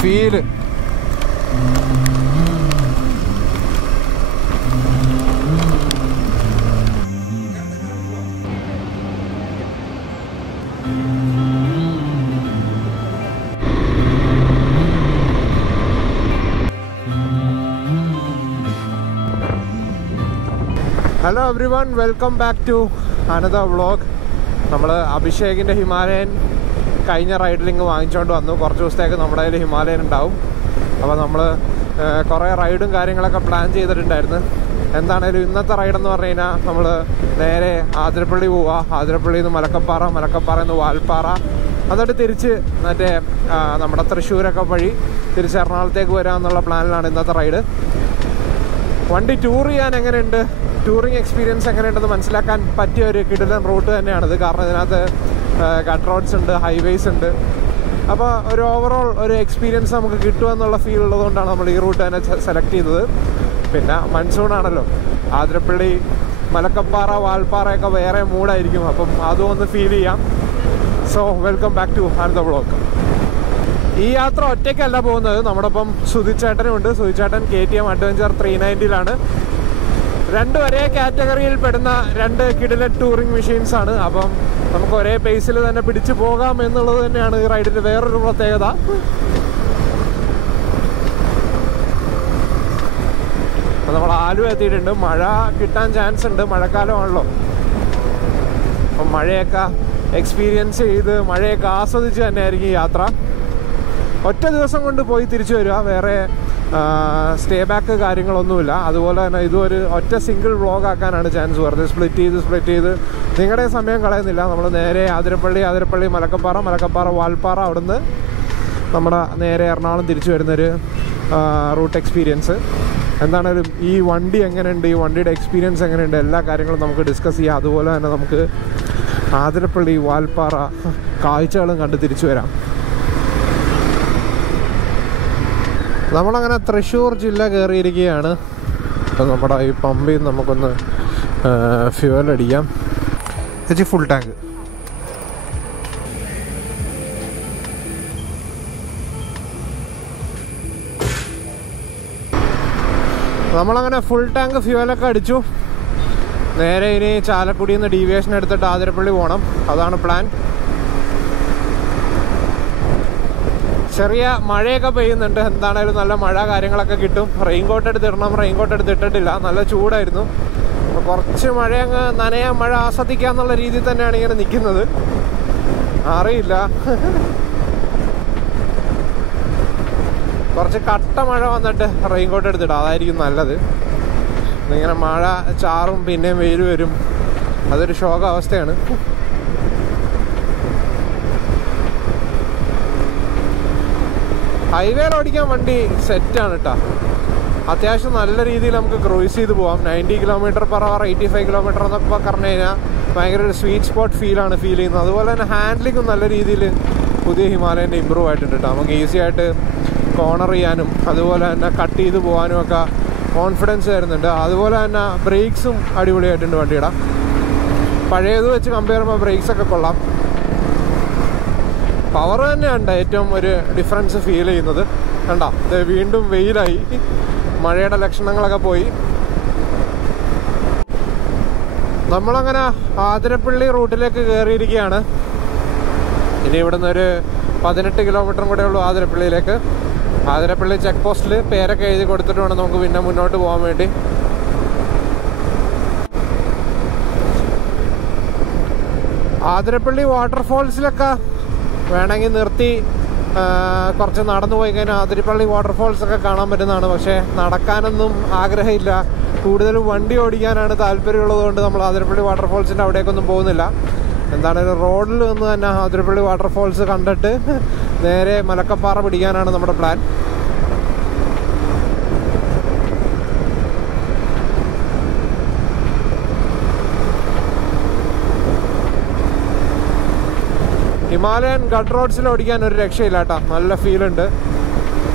Feel hello everyone, welcome back to another vlog. നമ്മൾ അഭിഷേകിൻ്റെ Himalayan കഴിഞ്ഞ റൈഡിലിങ് വാങ്ങിച്ചുകൊണ്ട് വന്നു. കുറച്ച് ദിവസത്തേക്ക് നമ്മുടെ കയ്യിൽ ഹിമാലയൻ ഉണ്ടാവും. അപ്പോൾ നമ്മൾ കുറേ റൈഡും കാര്യങ്ങളൊക്കെ പ്ലാൻ ചെയ്തിട്ടുണ്ടായിരുന്നു. എന്താണേലും ഇന്നത്തെ റൈഡെന്ന് പറഞ്ഞു കഴിഞ്ഞാൽ നമ്മൾ നേരെ ആതിരപ്പള്ളി പോവുക. ആതിരപ്പള്ളിയിൽ നിന്ന് മലക്കപ്പാറയിൽ നിന്ന് വാൽപ്പാറ, എന്നിട്ട് തിരിച്ച് മറ്റേ നമ്മുടെ തൃശ്ശൂരൊക്കെ വഴി തിരിച്ച് എറണാകുളത്തേക്ക് വരാമെന്നുള്ള പ്ലാനിലാണ് ഇന്നത്തെ റൈഡ്. വണ്ടി ടൂർ ചെയ്യാൻ എങ്ങനെയുണ്ട്, ടൂറിങ് എക്സ്പീരിയൻസ് എങ്ങനെയുണ്ടെന്ന് മനസ്സിലാക്കാൻ പറ്റിയ ഒരു കിടിലൻ റൂട്ട് തന്നെയാണിത്. കാരണം ഇതിനകത്ത് കട്ട് റോഡ്സ് ഉണ്ട്, ഹൈവേസ് ഉണ്ട്. അപ്പോൾ ഒരു ഓവറോൾ ഒരു എക്സ്പീരിയൻസ് നമുക്ക് കിട്ടുമെന്നുള്ള ഫീൽ ഉള്ളതുകൊണ്ടാണ് നമ്മൾ ഈ റൂട്ട് തന്നെ സെലക്ട് ചെയ്തത്. പിന്നെ മൺസൂണാണല്ലോ, ആതിരപ്പള്ളി, മലക്കപ്പാറ, വാൽപ്പാറയൊക്കെ വേറെ മൂഡായിരിക്കും. അപ്പം അതും ഒന്ന് ഫീൽ ചെയ്യാം. So welcome back to another vlog. ഈ യാത്ര ഒറ്റയ്ക്കല്ല പോകുന്നത്, നമ്മുടെ ഒപ്പം സുധിച്ചേട്ടനും ഉണ്ട്. സുധിച്ചേട്ടൻ KTM അഡ്വഞ്ചർ 390-ലാണ്. രണ്ട് ഒരേ കാറ്റഗറിയിൽ പെടുന്ന രണ്ട് കിടിലൻ ടൂറിങ് മെഷീൻസ് ആണ്. അപ്പം നമുക്ക് ഒരേ പേസിൽ തന്നെ പിടിച്ചു പോകാം എന്നുള്ളത് തന്നെയാണ് ഈ റൈഡിൻ്റെ വേറൊരു പ്രത്യേകത. നമ്മൾ ആലുവ എത്തിയിട്ടുണ്ട്. മഴ കിട്ടാൻ ചാൻസ് ഉണ്ട്, മഴക്കാലമാണല്ലോ. അപ്പം മഴയൊക്കെ എക്സ്പീരിയൻസ് ചെയ്ത് മഴയൊക്കെ ആസ്വദിച്ച് തന്നെയായിരിക്കും യാത്ര. ഒറ്റ ദിവസം കൊണ്ട് പോയി തിരിച്ചു വരിക, വേറെ സ്റ്റേ ബാക്ക് കാര്യങ്ങളൊന്നുമില്ല. അതുപോലെ തന്നെ ഇതൊരു ഒറ്റ സിംഗിൾ വ്ളോഗ് ആക്കാനാണ് ചാൻസ്. വെറുതെ സ്പ്ലിറ്റ് ചെയ്ത് നിങ്ങളുടെ സമയം കളയുന്നില്ല. നമ്മൾ നേരെ ആതിരപ്പള്ളി മലക്കപ്പാറ വാൽപ്പാറ, അവിടുന്ന് നമ്മുടെ നേരെ എറണാകുളം തിരിച്ചു വരുന്നൊരു റൂട്ട് എക്സ്പീരിയൻസ്. എന്താണേലും ഈ വണ്ടി എങ്ങനെയുണ്ട്, ഈ വണ്ടിയുടെ എക്സ്പീരിയൻസ് എങ്ങനെയുണ്ട്, എല്ലാ കാര്യങ്ങളും നമുക്ക് ഡിസ്കസ് ചെയ്യാം. അതുപോലെ തന്നെ നമുക്ക് ആതിരപ്പള്ളി, വാൽപ്പാറ കാഴ്ചകളും കണ്ട് തിരിച്ചു വരാം. നമ്മളങ്ങനെ തൃശ്ശൂർ ജില്ല കയറിയിരിക്കുകയാണ്. അപ്പം നമ്മുടെ ഈ പമ്പിൽ നമുക്കൊന്ന് ഫ്യൂവൽ അടിക്കാം. ചേച്ചി ഫുൾ ടാങ്ക്. നമ്മളങ്ങനെ ഫുൾ ടാങ്ക് ഫ്യൂവലൊക്കെ അടിച്ചു. നേരെ ഇനി ചാലക്കുടിയിൽ നിന്ന് ഡീവിയേഷൻ എടുത്തിട്ട് ആതിരപ്പള്ളി പോകണം. അതാണ് പ്ലാൻ. ചെറിയ മഴയൊക്കെ പെയ്യുന്നുണ്ട്. എന്താണേലും നല്ല മഴ കാര്യങ്ങളൊക്കെ കിട്ടും. റെയിൻകോട്ട് എടുത്തിടണം, റെയിൻകോട്ട് എടുത്തിട്ടിട്ടില്ല, നല്ല ചൂടായിരുന്നു. അപ്പോൾ കുറച്ച് മഴയങ്ങ് നനയാൻ, മഴ ആസ്വദിക്കാന്നുള്ള രീതിയിൽ തന്നെയാണ് ഇങ്ങനെ നിൽക്കുന്നത്. അറിയില്ല, കുറച്ച് കട്ട മഴ വന്നിട്ട് റെയിൻകോട്ട് എടുത്തിടാം, അതായിരിക്കും നല്ലത്. ഇങ്ങനെ മഴ ചാറും പിന്നെയും വെയിൽ വരും, അതൊരു ശോകാവസ്ഥയാണ്. ഹൈവേയിൽ ഓടിക്കാൻ വണ്ടി സെറ്റാണ് കേട്ടോ. അത്യാവശ്യം നല്ല രീതിയിൽ നമുക്ക് ക്രൂയിസ് ചെയ്ത് പോകാം. 90 km/h 85 km എന്നൊക്കെ പറഞ്ഞു കഴിഞ്ഞാൽ ഭയങ്കര ഒരു സ്വീറ്റ് സ്പോട്ട് ഫീൽ ചെയ്യുന്നത്. അതുപോലെ തന്നെ ഹാൻഡ്ലിങ്ങും നല്ല രീതിയിൽ പുതിയ ഹിമാലയൻ്റെ ഇമ്പ്രൂവ് ആയിട്ടുണ്ട് കേട്ടോ. നമുക്ക് ഈസി ആയിട്ട് കോർണർ ചെയ്യാനും അതുപോലെ തന്നെ കട്ട് ചെയ്ത് പോകാനും ഒക്കെ കോൺഫിഡൻസ് തരുന്നുണ്ട്. അതുപോലെ തന്നെ ബ്രേക്സും അടിപൊളിയായിട്ടുണ്ട് വണ്ടിയുടെ. പഴയത് വെച്ച് കമ്പയർ ചെയ്യുമ്പോൾ ബ്രേക്സൊക്കെ കൊള്ളാം. പവർ തന്നെയുണ്ട് ഏറ്റവും ഒരു ഡിഫറൻസ് ഫീൽ ചെയ്യുന്നത്. കണ്ടോ, ഇത് വീണ്ടും വെയിലായി, മഴയുടെ ലക്ഷണങ്ങളൊക്കെ പോയി. നമ്മളങ്ങനെ ആതിരപ്പള്ളി റൂട്ടിലേക്ക് കയറിയിരിക്കുകയാണ്. ഇനി ഇവിടുന്ന് ഒരു 18 കിലോമീറ്ററും കൂടെ ഉള്ളൂ ആതിരപ്പള്ളിയിലേക്ക്. ആതിരപ്പള്ളി ചെക്ക് പോസ്റ്റിൽ പേരൊക്കെ എഴുതി കൊടുത്തിട്ട് വേണം നമുക്ക് പിന്നെ മുന്നോട്ട് പോകാൻ വേണ്ടി. ആതിരപ്പള്ളി വാട്ടർഫോൾസിലൊക്കെ വേണമെങ്കിൽ നിർത്തി കുറച്ച് നടന്നു പോയി കഴിഞ്ഞാൽ ആതിരപ്പള്ളി വാട്ടർഫോൾസൊക്കെ കാണാൻ പറ്റുന്നതാണ്. പക്ഷേ നടക്കാനൊന്നും ആഗ്രഹമില്ല, കൂടുതലും വണ്ടി ഓടിക്കാനാണ് താല്പര്യമുള്ളതുകൊണ്ട് നമ്മൾ ആതിരപ്പള്ളി വാട്ടർഫോൾസിൻ്റെ അവിടേക്കൊന്നും പോകുന്നില്ല. എന്താണെങ്കിലും റോഡിൽ നിന്ന് തന്നെ ആതിരപ്പള്ളി വാട്ടർഫോൾസ് കണ്ടിട്ട് നേരെ മലക്കപ്പാറ പിടിക്കാനാണ് നമ്മുടെ പ്ലാൻ. ഹിമാലയൻ ഗട്ട് റോഡ്സിൽ ഓടിക്കാൻ ഒരു രക്ഷയില്ല കേട്ടോ, നല്ല ഫീലുണ്ട്.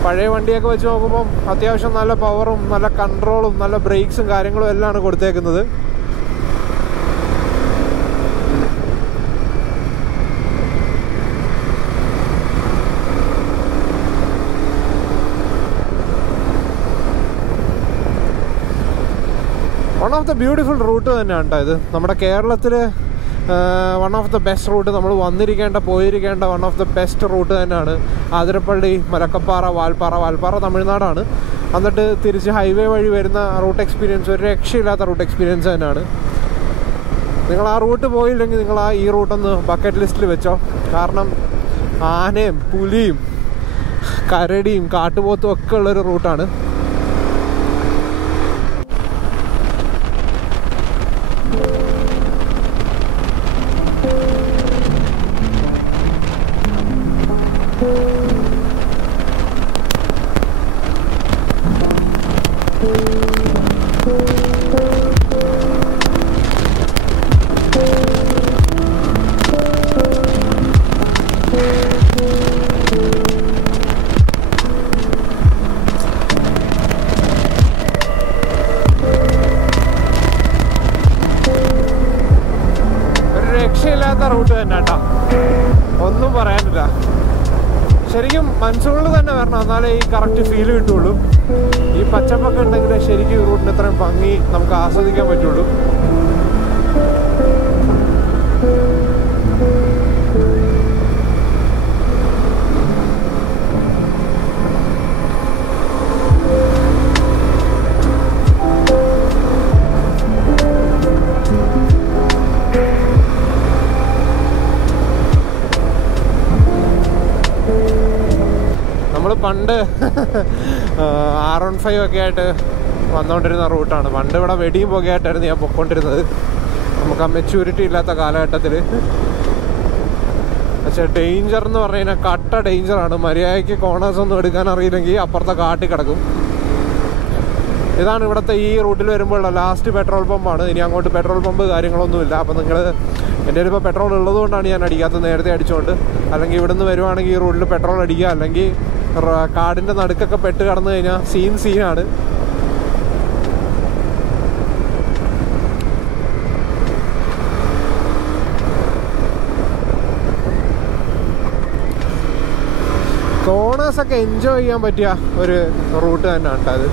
പഴയ വണ്ടിയൊക്കെ വെച്ച് നോക്കുമ്പം അത്യാവശ്യം നല്ല പവറും നല്ല കൺട്രോളും നല്ല ബ്രേക്സും കാര്യങ്ങളും എല്ലാം കൊടുത്തേക്കുന്നത്. One of the beautiful route തന്നെയാണ് കേട്ടോ ഇത്. നമ്മുടെ കേരളത്തിൽ one of the best route, നമ്മൾ പോയിരിക്കേണ്ട one of the best route തന്നെയാണ് ആതിരപ്പള്ളി, മലക്കപ്പാറ, വാൽപ്പാറ തമിഴ്നാടാണ്. എന്നിട്ട് തിരിച്ച് ഹൈവേ വഴി വരുന്ന റൂട്ട് എക്സ്പീരിയൻസ് ഒരു രക്ഷയില്ലാത്ത റൂട്ട് എക്സ്പീരിയൻസ് തന്നെയാണ്. നിങ്ങൾ ആ റൂട്ട് പോയില്ലെങ്കിൽ നിങ്ങൾ ഈ റൂട്ടൊന്ന് ബക്കറ്റ് ലിസ്റ്റിൽ വെച്ചോ. കാരണം ആനയും പുലിയും കരടിയും കാട്ടുപോത്തും ഒക്കെ ഉള്ളൊരു റൂട്ടാണ്. റൂട്ട് തന്നെ കേട്ടോ, ഒന്നും പറയാനില്ല. ശരിക്കും മൺസൂണിൽ തന്നെ വരണം, എന്നാലേ ഈ കറക്റ്റ് ഫീൽ കിട്ടുള്ളൂ. ഈ പച്ചപ്പൊക്കെ ഉണ്ടെങ്കിൽ ശരിക്കും ഈ റൂട്ടിന് ഇത്രയും ഭംഗി നമുക്ക് ആസ്വദിക്കാൻ പറ്റുള്ളൂ. പണ്ട് R15 ഒക്കെ ആയിട്ട് വന്നുകൊണ്ടിരുന്ന റൂട്ടാണ്. പണ്ട് ഇവിടെ വെടിയും പുകയായിട്ടായിരുന്നു ഞാൻ പൊയ്ക്കൊണ്ടിരുന്നത്, നമുക്ക് ആ മെച്യൂരിറ്റി ഇല്ലാത്ത കാലഘട്ടത്തിൽ. പക്ഷേ ഡേഞ്ചർ എന്ന് പറഞ്ഞു കഴിഞ്ഞാൽ കട്ട ഡേഞ്ചറാണ്. മര്യാദയ്ക്ക് കോർണേഴ്സ് ഒന്നും എടുക്കാൻ അറിയില്ലെങ്കിൽ അപ്പുറത്തെ കാട്ടി കിടക്കും. ഇതാണ് ഇവിടുത്തെ ഈ റൂട്ടിൽ വരുമ്പോഴുള്ള ലാസ്റ്റ് പെട്രോൾ പമ്പാണ്. ഇനി അങ്ങോട്ട് പെട്രോൾ പമ്പ് കാര്യങ്ങളൊന്നുമില്ല. അപ്പോൾ നിങ്ങൾ, എൻ്റെ ഇപ്പോൾ പെട്രോൾ ഉള്ളതുകൊണ്ടാണ് ഞാൻ അടിക്കാത്തത്, നേരത്തെ അടിച്ചുകൊണ്ട്. അല്ലെങ്കിൽ ഇവിടുന്ന് വരുവാണെങ്കിൽ ഈ റൂട്ടിൽ പെട്രോൾ അടിക്കുക, അല്ലെങ്കിൽ കാടിൻ്റെ നടുക്കൊക്കെ പെട്ട് കടന്നു കഴിഞ്ഞാൽ സീനാണ്. കോണേഴ്സൊക്കെ എൻജോയ് ചെയ്യാൻ പറ്റിയ ഒരു റൂട്ട് തന്നെയാണ് കേട്ടോ അത്.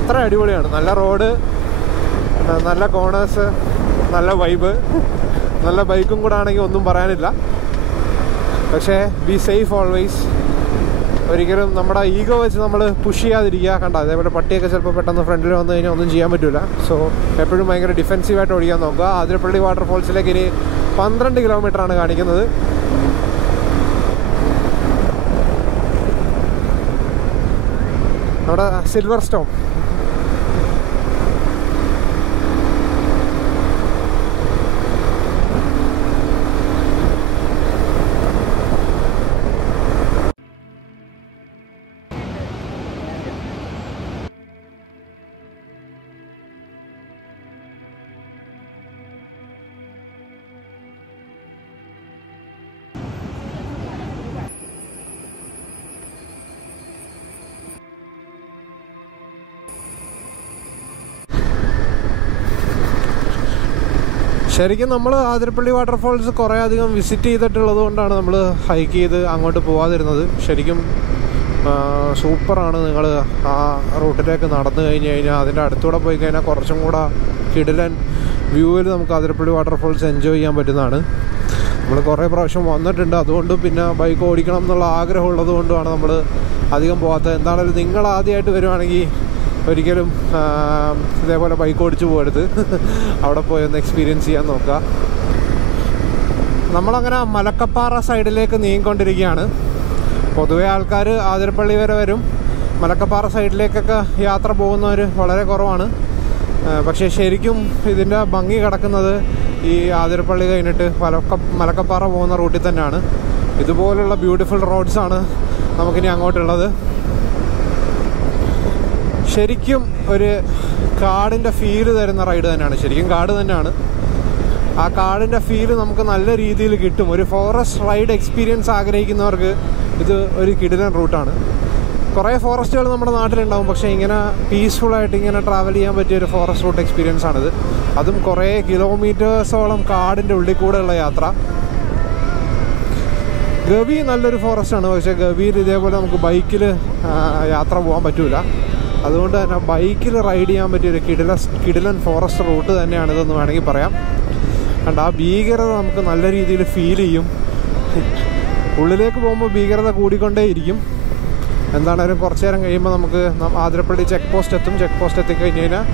അത്ര അടിപൊളിയാണ്. നല്ല റോഡ്, നല്ല കോണേഴ്സ്, നല്ല വൈബ്, നല്ല ബൈക്കും കൂടെ ആണെങ്കിൽ ഒന്നും പറയാനില്ല. പക്ഷേ ബി സേഫ് ഓൾവേസ്. ഒരിക്കലും നമ്മുടെ ഈഗോ വെച്ച് നമ്മൾ പുഷ് ചെയ്യാതിരിക്കുക. കണ്ട അതേപോലെ പട്ടിയൊക്കെ ചിലപ്പോൾ പെട്ടെന്ന് ഫ്രണ്ടിൽ വന്നു കഴിഞ്ഞാൽ ഒന്നും ചെയ്യാൻ പറ്റില്ല. സോ എപ്പോഴും ഭയങ്കര ഡിഫെൻസീവായിട്ട് ഓടിക്കാൻ നോക്കുക. ആതിരപ്പള്ളി വാട്ടർഫോൾസിലേക്ക് ഇനി 12 കിലോമീറ്ററാണ് കാണിക്കുന്നത്. നമ്മുടെ സിൽവർ സ്റ്റോൺ ശരിക്കും നമ്മൾ ആതിരപ്പള്ളി വാട്ടർഫോൾസ് കുറേ അധികം വിസിറ്റ് ചെയ്തിട്ടുള്ളത് കൊണ്ടാണ് നമ്മൾ ഹൈക്ക് ചെയ്ത് അങ്ങോട്ട് പോകാതിരുന്നത്. ശരിക്കും സൂപ്പറാണ്. നിങ്ങൾ ആ റൂട്ടിലേക്ക് നടന്നു കഴിഞ്ഞ് കഴിഞ്ഞാൽ അതിൻ്റെ അടുത്തൂടെ പോയി കഴിഞ്ഞാൽ കുറച്ചും കൂടെ കിടിലൻ വ്യൂവിൽ നമുക്ക് ആതിരപ്പള്ളി വാട്ടർഫോൾസ് എൻജോയ് ചെയ്യാൻ പറ്റുന്നതാണ്. നമ്മൾ കുറേ പ്രാവശ്യം വന്നിട്ടുണ്ട്, അതുകൊണ്ട് പിന്നെ ബൈക്ക് ഓടിക്കണം എന്നുള്ള ആഗ്രഹമുള്ളത് കൊണ്ടുമാണ് നമ്മൾ അധികം പോകാത്തത്. എന്താണെങ്കിലും നിങ്ങൾ ആദ്യമായിട്ട് വരുവാണെങ്കിൽ ഒരിക്കലും ഇതേപോലെ ബൈക്ക് ഓടിച്ച് പോകരുത്. അവിടെ പോയി ഒന്ന് എക്സ്പീരിയൻസ് ചെയ്യാൻ നോക്കുക. നമ്മളങ്ങനെ മലക്കപ്പാറ സൈഡിലേക്ക് നീങ്ങിക്കൊണ്ടിരിക്കുകയാണ്. പൊതുവെ ആൾക്കാർ ആതിരപ്പള്ളി വരെ വരും, മലക്കപ്പാറ സൈഡിലേക്കൊക്കെ യാത്ര പോകുന്നവർ വളരെ കുറവാണ്. പക്ഷേ ശരിക്കും ഇതിൻ്റെ ഭംഗി കിടക്കുന്നത് ഈ ആതിരപ്പള്ളി കഴിഞ്ഞിട്ട് മലക്കപ്പാറ പോകുന്ന റൂട്ടിൽ തന്നെയാണ്. ഇതുപോലുള്ള ബ്യൂട്ടിഫുൾ റോഡ്സാണ് നമുക്കിനി അങ്ങോട്ടുള്ളത്. ശരിക്കും ഒരു കാടിൻ്റെ ഫീല് തരുന്ന റൈഡ് തന്നെയാണ്. ശരിക്കും കാട് തന്നെയാണ്. ആ കാടിൻ്റെ ഫീല് നമുക്ക് നല്ല രീതിയിൽ കിട്ടും. ഒരു ഫോറസ്റ്റ് റൈഡ് എക്സ്പീരിയൻസ് ആഗ്രഹിക്കുന്നവർക്ക് ഇത് ഒരു കിടിലൻ റൂട്ടാണ്. കുറേ ഫോറസ്റ്റുകൾ നമ്മുടെ നാട്ടിലുണ്ടാവും, പക്ഷേ ഇങ്ങനെ പീസ്ഫുള്ളായിട്ട് ഇങ്ങനെ ട്രാവൽ ചെയ്യാൻ പറ്റിയൊരു ഫോറസ്റ്റ് റൂട്ട് എക്സ്പീരിയൻസ് ആണിത്. അതും കുറേ കിലോമീറ്റേഴ്സോളം കാടിൻ്റെ ഉള്ളിൽ കൂടെയുള്ള യാത്ര. ഗവി നല്ലൊരു ഫോറസ്റ്റാണ്, പക്ഷേ ഗവിയിൽ ഇതേപോലെ നമുക്ക് ബൈക്കിൽ യാത്ര പോകാൻ പറ്റില്ല. അതുകൊണ്ട് തന്നെ ബൈക്കിൽ റൈഡ് ചെയ്യാൻ പറ്റിയൊരു കിടിലൻ ഫോറസ്റ്റ് റൂട്ട് തന്നെയാണിതെന്ന് വേണമെങ്കിൽ പറയാം. കണ്ട് ആ ഭീകരത നമുക്ക് നല്ല രീതിയിൽ ഫീൽ ചെയ്യും. ഉള്ളിലേക്ക് പോകുമ്പോൾ ഭീകരത കൂടിക്കൊണ്ടേയിരിക്കും. എന്താണേലും കുറച്ച് നേരം കഴിയുമ്പോൾ നമുക്ക് ആതിരപ്പള്ളി ചെക്ക് പോസ്റ്റ് എത്തും. ചെക്ക് പോസ്റ്റ് എത്തിക്കഴിഞ്ഞ് കഴിഞ്ഞാൽ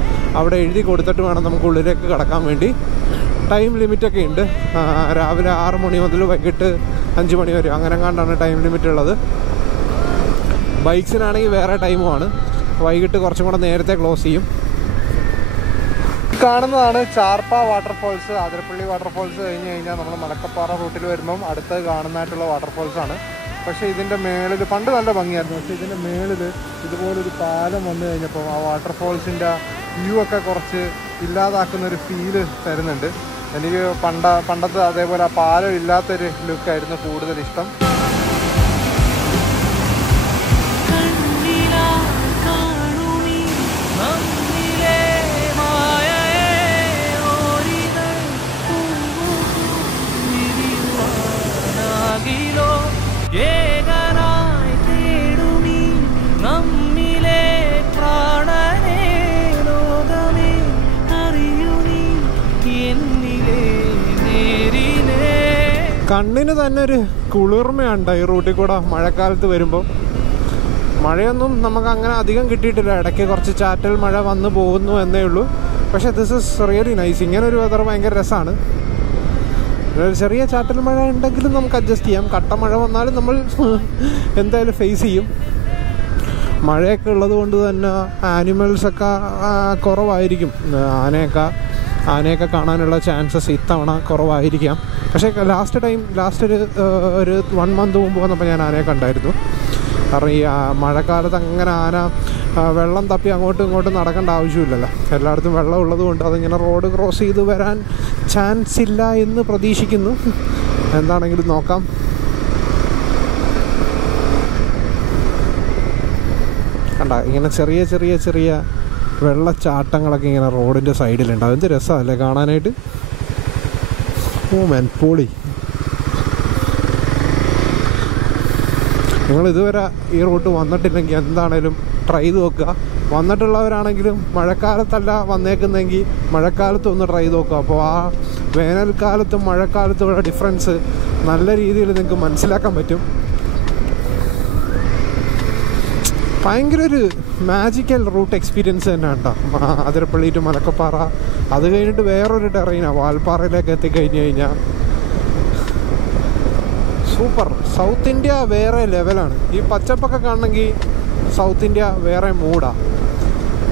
അവിടെ എഴുതി കൊടുത്തിട്ട് വേണം നമുക്ക് ഉള്ളിലേക്ക് കടക്കാൻ വേണ്ടി. ടൈം ലിമിറ്റൊക്കെ ഉണ്ട്. രാവിലെ 6 മണി മുതൽ വൈകിട്ട് 5 മണി വരെ അങ്ങനെ കണ്ടാണ് ടൈം ലിമിറ്റ് ഉള്ളത്. ബൈക്സിനാണെങ്കിൽ വേറെ ടൈമുമാണ്. വൈകിട്ട് കുറച്ചും കൂടെ നേരത്തെ ക്ലോസ് ചെയ്യും. കാണുന്നതാണ് ചാർപ്പ വാട്ടർഫോൾസ്. ആതിരപ്പള്ളി വാട്ടർഫോൾസ് കഴിഞ്ഞ് കഴിഞ്ഞാൽ നമ്മൾ മലക്കപ്പാറ റൂട്ടിൽ വരുമ്പം അടുത്ത് കാണുന്നതായിട്ടുള്ള വാട്ടർഫോൾസാണ്. പക്ഷേ ഇതിൻ്റെ മേളിൽ പണ്ട് നല്ല ഭംഗിയായിരുന്നു. പക്ഷേ ഇതിൻ്റെ മേളിൽ ഇതുപോലൊരു പാലം വന്നു കഴിഞ്ഞപ്പോൾ ആ വാട്ടർഫോൾസിൻ്റെ വ്യൂ ഒക്കെ കുറച്ച് ഇല്ലാതാക്കുന്നൊരു ഫീല് തരുന്നുണ്ട്. എനിക്ക് പണ്ടത്തെ അതേപോലെ ആ പാലം ഇല്ലാത്തൊരു ലുക്കായിരുന്നു കൂടുതൽ ഇഷ്ടം. കണ്ണിന് തന്നെ ഒരു കുളിർമയുണ്ട് ഈ റൂട്ടിൽ കൂടെ മഴക്കാലത്ത് വരുമ്പോൾ. മഴയൊന്നും നമുക്ക് അങ്ങനെ അധികം കിട്ടിയിട്ടില്ല. ഇടയ്ക്ക് കുറച്ച് ചാറ്റൽ മഴ വന്നു പോകുന്നു എന്നേ ഉള്ളൂ. പക്ഷേ ദിസ് ഇസ് റിയലി നൈസ്. ഇങ്ങനൊരു വെതർ ഭയങ്കര രസമാണ്. ഒരു ചെറിയ ചാറ്റൽ മഴ ഉണ്ടെങ്കിലും നമുക്ക് അഡ്ജസ്റ്റ് ചെയ്യാം. കട്ട മഴ വന്നാലും നമ്മൾ എന്തായാലും ഫേസ് ചെയ്യും. മഴയൊക്കെ ഉള്ളത് കൊണ്ട് തന്നെ ആനിമൽസൊക്കെ കുറവായിരിക്കും. ആനയൊക്കെ കാണാനുള്ള ചാൻസസ് ഇത്തവണ കുറവായിരിക്കാം. പക്ഷേ ലാസ്റ്റ് ഒരു 1 മന്ത് മുമ്പ് വന്നപ്പോൾ ഞാൻ ആനയെ കണ്ടായിരുന്നു. കാരണം ഈ മഴക്കാലത്ത് അങ്ങനെ ആന വെള്ളം തപ്പി അങ്ങോട്ടും ഇങ്ങോട്ടും നടക്കേണ്ട ആവശ്യമില്ലല്ലോ. എല്ലായിടത്തും വെള്ളം ഉള്ളത് കൊണ്ട് അതിങ്ങനെ റോഡ് ക്രോസ് ചെയ്ത് വരാൻ ചാൻസ് ഇല്ല എന്ന് പ്രതീക്ഷിക്കുന്നു. എന്താണെങ്കിലും നോക്കാം. കണ്ട ഇങ്ങനെ ചെറിയ വെള്ളച്ചാട്ടങ്ങളൊക്കെ ഇങ്ങനെ റോഡിൻ്റെ സൈഡിലുണ്ടാവും. എന്ത് രസമല്ലേ കാണാനായിട്ട്. ഓ മാൻ, പൊളി. നിങ്ങൾ ഇതുവരെ ഈ റൂട്ട് വന്നിട്ടില്ലെങ്കിൽ എന്താണേലും ട്രൈ ചെയ്ത് നോക്കുക. വന്നിട്ടുള്ളവരാണെങ്കിലും മഴക്കാലത്തല്ല വന്നേക്കുന്നെങ്കിൽ മഴക്കാലത്ത് ഒന്ന് ട്രൈ ചെയ്ത് നോക്കുക. അപ്പോൾ ആ വേനൽക്കാലത്തും മഴക്കാലത്തുമുള്ള ഡിഫറൻസ് നല്ല രീതിയിൽ നിങ്ങൾക്ക് മനസ്സിലാക്കാൻ പറ്റും. ഭയങ്കര ഒരു മാജിക്കൽ റൂട്ട് എക്സ്പീരിയൻസ് തന്നെയാണ് കേട്ടോ. അതിരപ്പള്ളി ടു മലക്കപ്പാറ. അത് കഴിഞ്ഞിട്ട് വേറൊരു ടെറൈനാണ് വാൽപ്പാറയിലേക്ക് എത്തിക്കഴിഞ്ഞ് കഴിഞ്ഞാൽ സൂപ്പർ. സൗത്ത് ഇന്ത്യ വേറെ ലെവലാണ്. ഈ പച്ചപ്പൊക്കെ കാണണമെങ്കിൽ സൗത്ത് ഇന്ത്യ വേറെ മൂഡാണ്.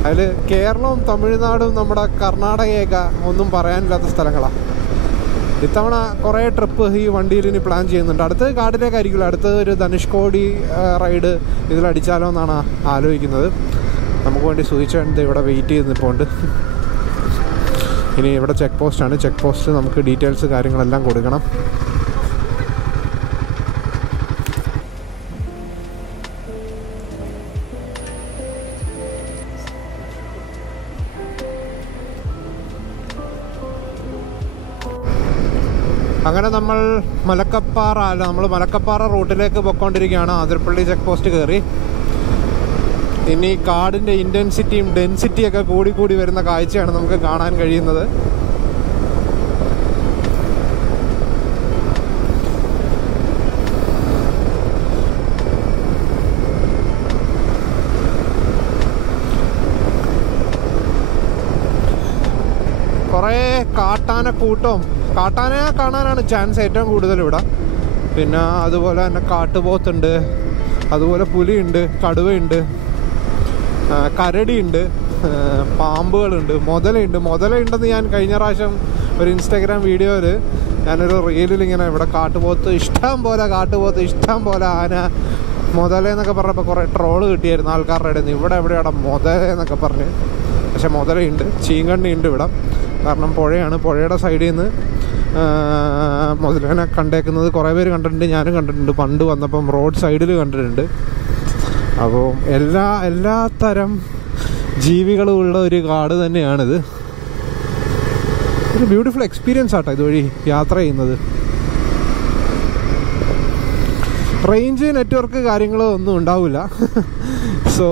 അതിൽ കേരളവും തമിഴ്നാടും നമ്മുടെ കർണാടകയൊക്കെ ഒന്നും പറയാനില്ലാത്ത സ്ഥലങ്ങളാണ്. ഇത്തവണ കുറേ ട്രിപ്പ് ഈ വണ്ടിയിൽ ഇനി പ്ലാൻ ചെയ്യുന്നുണ്ട്. അടുത്തത് കാട്ടിലേക്കായിരിക്കില്ല. അടുത്തത് ഒരു ധനുഷ്കോടി റൈഡ് ഇതിലടിച്ചാലോ എന്നാണ് ആലോചിക്കുന്നത്. നമുക്ക് വേണ്ടി സൂചിച്ചുകൊണ്ട് ഇവിടെ വെയിറ്റ് ചെയ്ത് നിൽപ്പുണ്ട്. ഇനി ഇവിടെ ചെക്ക് പോസ്റ്റാണ്. ചെക്ക് പോസ്റ്റ് നമുക്ക് ഡീറ്റെയിൽസ് കാര്യങ്ങളെല്ലാം കൊടുക്കണം. അങ്ങനെ നമ്മൾ മലക്കപ്പാറ റൂട്ടിലേക്ക് പോയിക്കൊണ്ടിരിക്കുകയാണ്. അതിരപ്പള്ളി ചെക്ക് പോസ്റ്റ് കയറി. ഇനി കാടിൻ്റെ ഇൻറ്റൻസിറ്റിയും ഡെൻസിറ്റിയൊക്കെ കൂടി വരുന്ന കാഴ്ചയാണ് നമുക്ക് കാണാൻ കഴിയുന്നത്. കുറേ കാട്ടാന കാണാനാണ് ചാൻസ് ഏറ്റവും കൂടുതൽ ഇവിടെ. പിന്നെ അതുപോലെ തന്നെ കാട്ടുപോത്തുണ്ട്, അതുപോലെ പുലിയുണ്ട്, കടുവയുണ്ട്, കരടിയുണ്ട്, പാമ്പുകളുണ്ട്, മുതലയുണ്ടെന്ന് ഞാൻ കഴിഞ്ഞ പ്രാവശ്യം ഒരു ഇൻസ്റ്റാഗ്രാം വീഡിയോയിൽ ഞാനൊരു റീലിൽ ഇങ്ങനെ ഇവിടെ ഇഷ്ടം പോലെ ആന മുതലെന്നൊക്കെ പറഞ്ഞപ്പോൾ കുറേ ട്രോള് കിട്ടിയായിരുന്നു ആൾക്കാരുടെ ഇടയിൽ നിന്ന്. ഇവിടെ എവിടെയാണ് മുതലെന്നൊക്കെ പറഞ്ഞ്. പക്ഷെ മുതലയുണ്ട്, ചീങ്കണ്ണിയുണ്ട് ഇവിടെ. കാരണം പുഴയുടെ സൈഡിൽ നിന്ന് മുതലേനെ കണ്ടേക്കുന്നത് കുറേ പേര് കണ്ടിട്ടുണ്ട്. ഞാനും കണ്ടിട്ടുണ്ട്. പണ്ട് വന്നപ്പം റോഡ് സൈഡിൽ കണ്ടിട്ടുണ്ട്. അപ്പോൾ എല്ലാ തരം ജീവികളും ഉള്ള ഒരു കാട് തന്നെയാണിത്. ഒരു ബ്യൂട്ടിഫുൾ എക്സ്പീരിയൻസ് ആട്ടോ ഇതുവഴി യാത്ര ചെയ്യുന്നത്. റേഞ്ച് നെറ്റ്വർക്ക് കാര്യങ്ങളോ ഒന്നും ഉണ്ടാവില്ല. സോ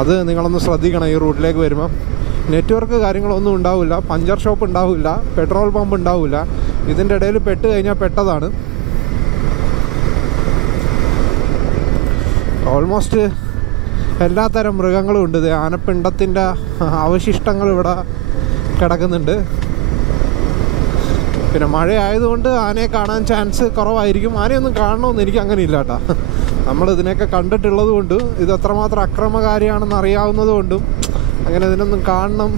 അത് നിങ്ങളൊന്ന് ശ്രദ്ധിക്കണം. ഈ റൂട്ടിലേക്ക് വരുമ്പം നെറ്റ്വർക്ക് കാര്യങ്ങളൊന്നും ഉണ്ടാവില്ല, പഞ്ചർ ഷോപ്പ് ഉണ്ടാവില്ല, പെട്രോൾ പമ്പ് ഉണ്ടാവില്ല. ഇതിൻ്റെ ഇടയിൽ പെട്ട് കഴിഞ്ഞാൽ പെട്ടതാണ്. ഓൾമോസ്റ്റ് എല്ലാ തരം മൃഗങ്ങളും ഉണ്ട്. ആനപ്പിണ്ടത്തിൻ്റെ അവശിഷ്ടങ്ങൾ ഇവിടെ കിടക്കുന്നുണ്ട്. പിന്നെ മഴ ആയതുകൊണ്ട് ആനയെ കാണാൻ ചാൻസ് കുറവായിരിക്കും. ആനയൊന്നും കാണണമെന്ന് എനിക്ക് അങ്ങനെ ഇല്ല കേട്ടോ. നമ്മളിതിനെയൊക്കെ കണ്ടിട്ടുള്ളത് കൊണ്ടും ഇത് എത്രമാത്രം അക്രമകാരിയാണെന്ന് അറിയാവുന്നത് കൊണ്ടും അങ്ങനെ ഇതിനൊന്നും കാണണം.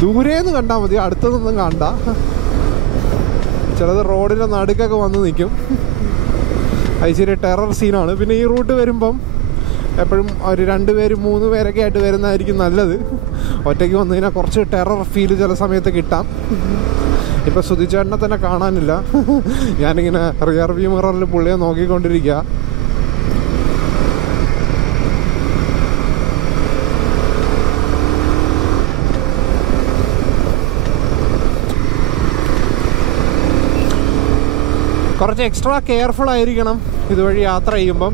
ദൂരേന്ന് കണ്ടാൽ മതി, അടുത്തതൊന്നും കണ്ട. ചിലത് റോഡിൻ്റെ നടുക്കൊക്കെ വന്ന് നിൽക്കും. അത് ഇച്ചിരി ടെറർ സീനാണ്. പിന്നെ ഈ റൂട്ട് വരുമ്പം എപ്പോഴും ഒരു 2 പേര് 3 പേരൊക്കെ ആയിട്ട് വരുന്നതായിരിക്കും നല്ലത്. ഒറ്റയ്ക്ക് വന്നു കഴിഞ്ഞാൽ കുറച്ച് ടെറർ ഫീൽ ചില സമയത്ത് കിട്ടാം. ഇപ്പം സുധിച്ചേട്ടനെ തന്നെ കാണാനില്ല. ഞാനിങ്ങനെ റിയർ വ്യൂ മിററിൽ പുള്ളിയെ നോക്കിക്കൊണ്ടിരിക്കുക. കുറച്ച് എക്സ്ട്രാ കെയർഫുൾ ആയിരിക്കണം ഇതുവഴി യാത്ര ചെയ്യുമ്പം.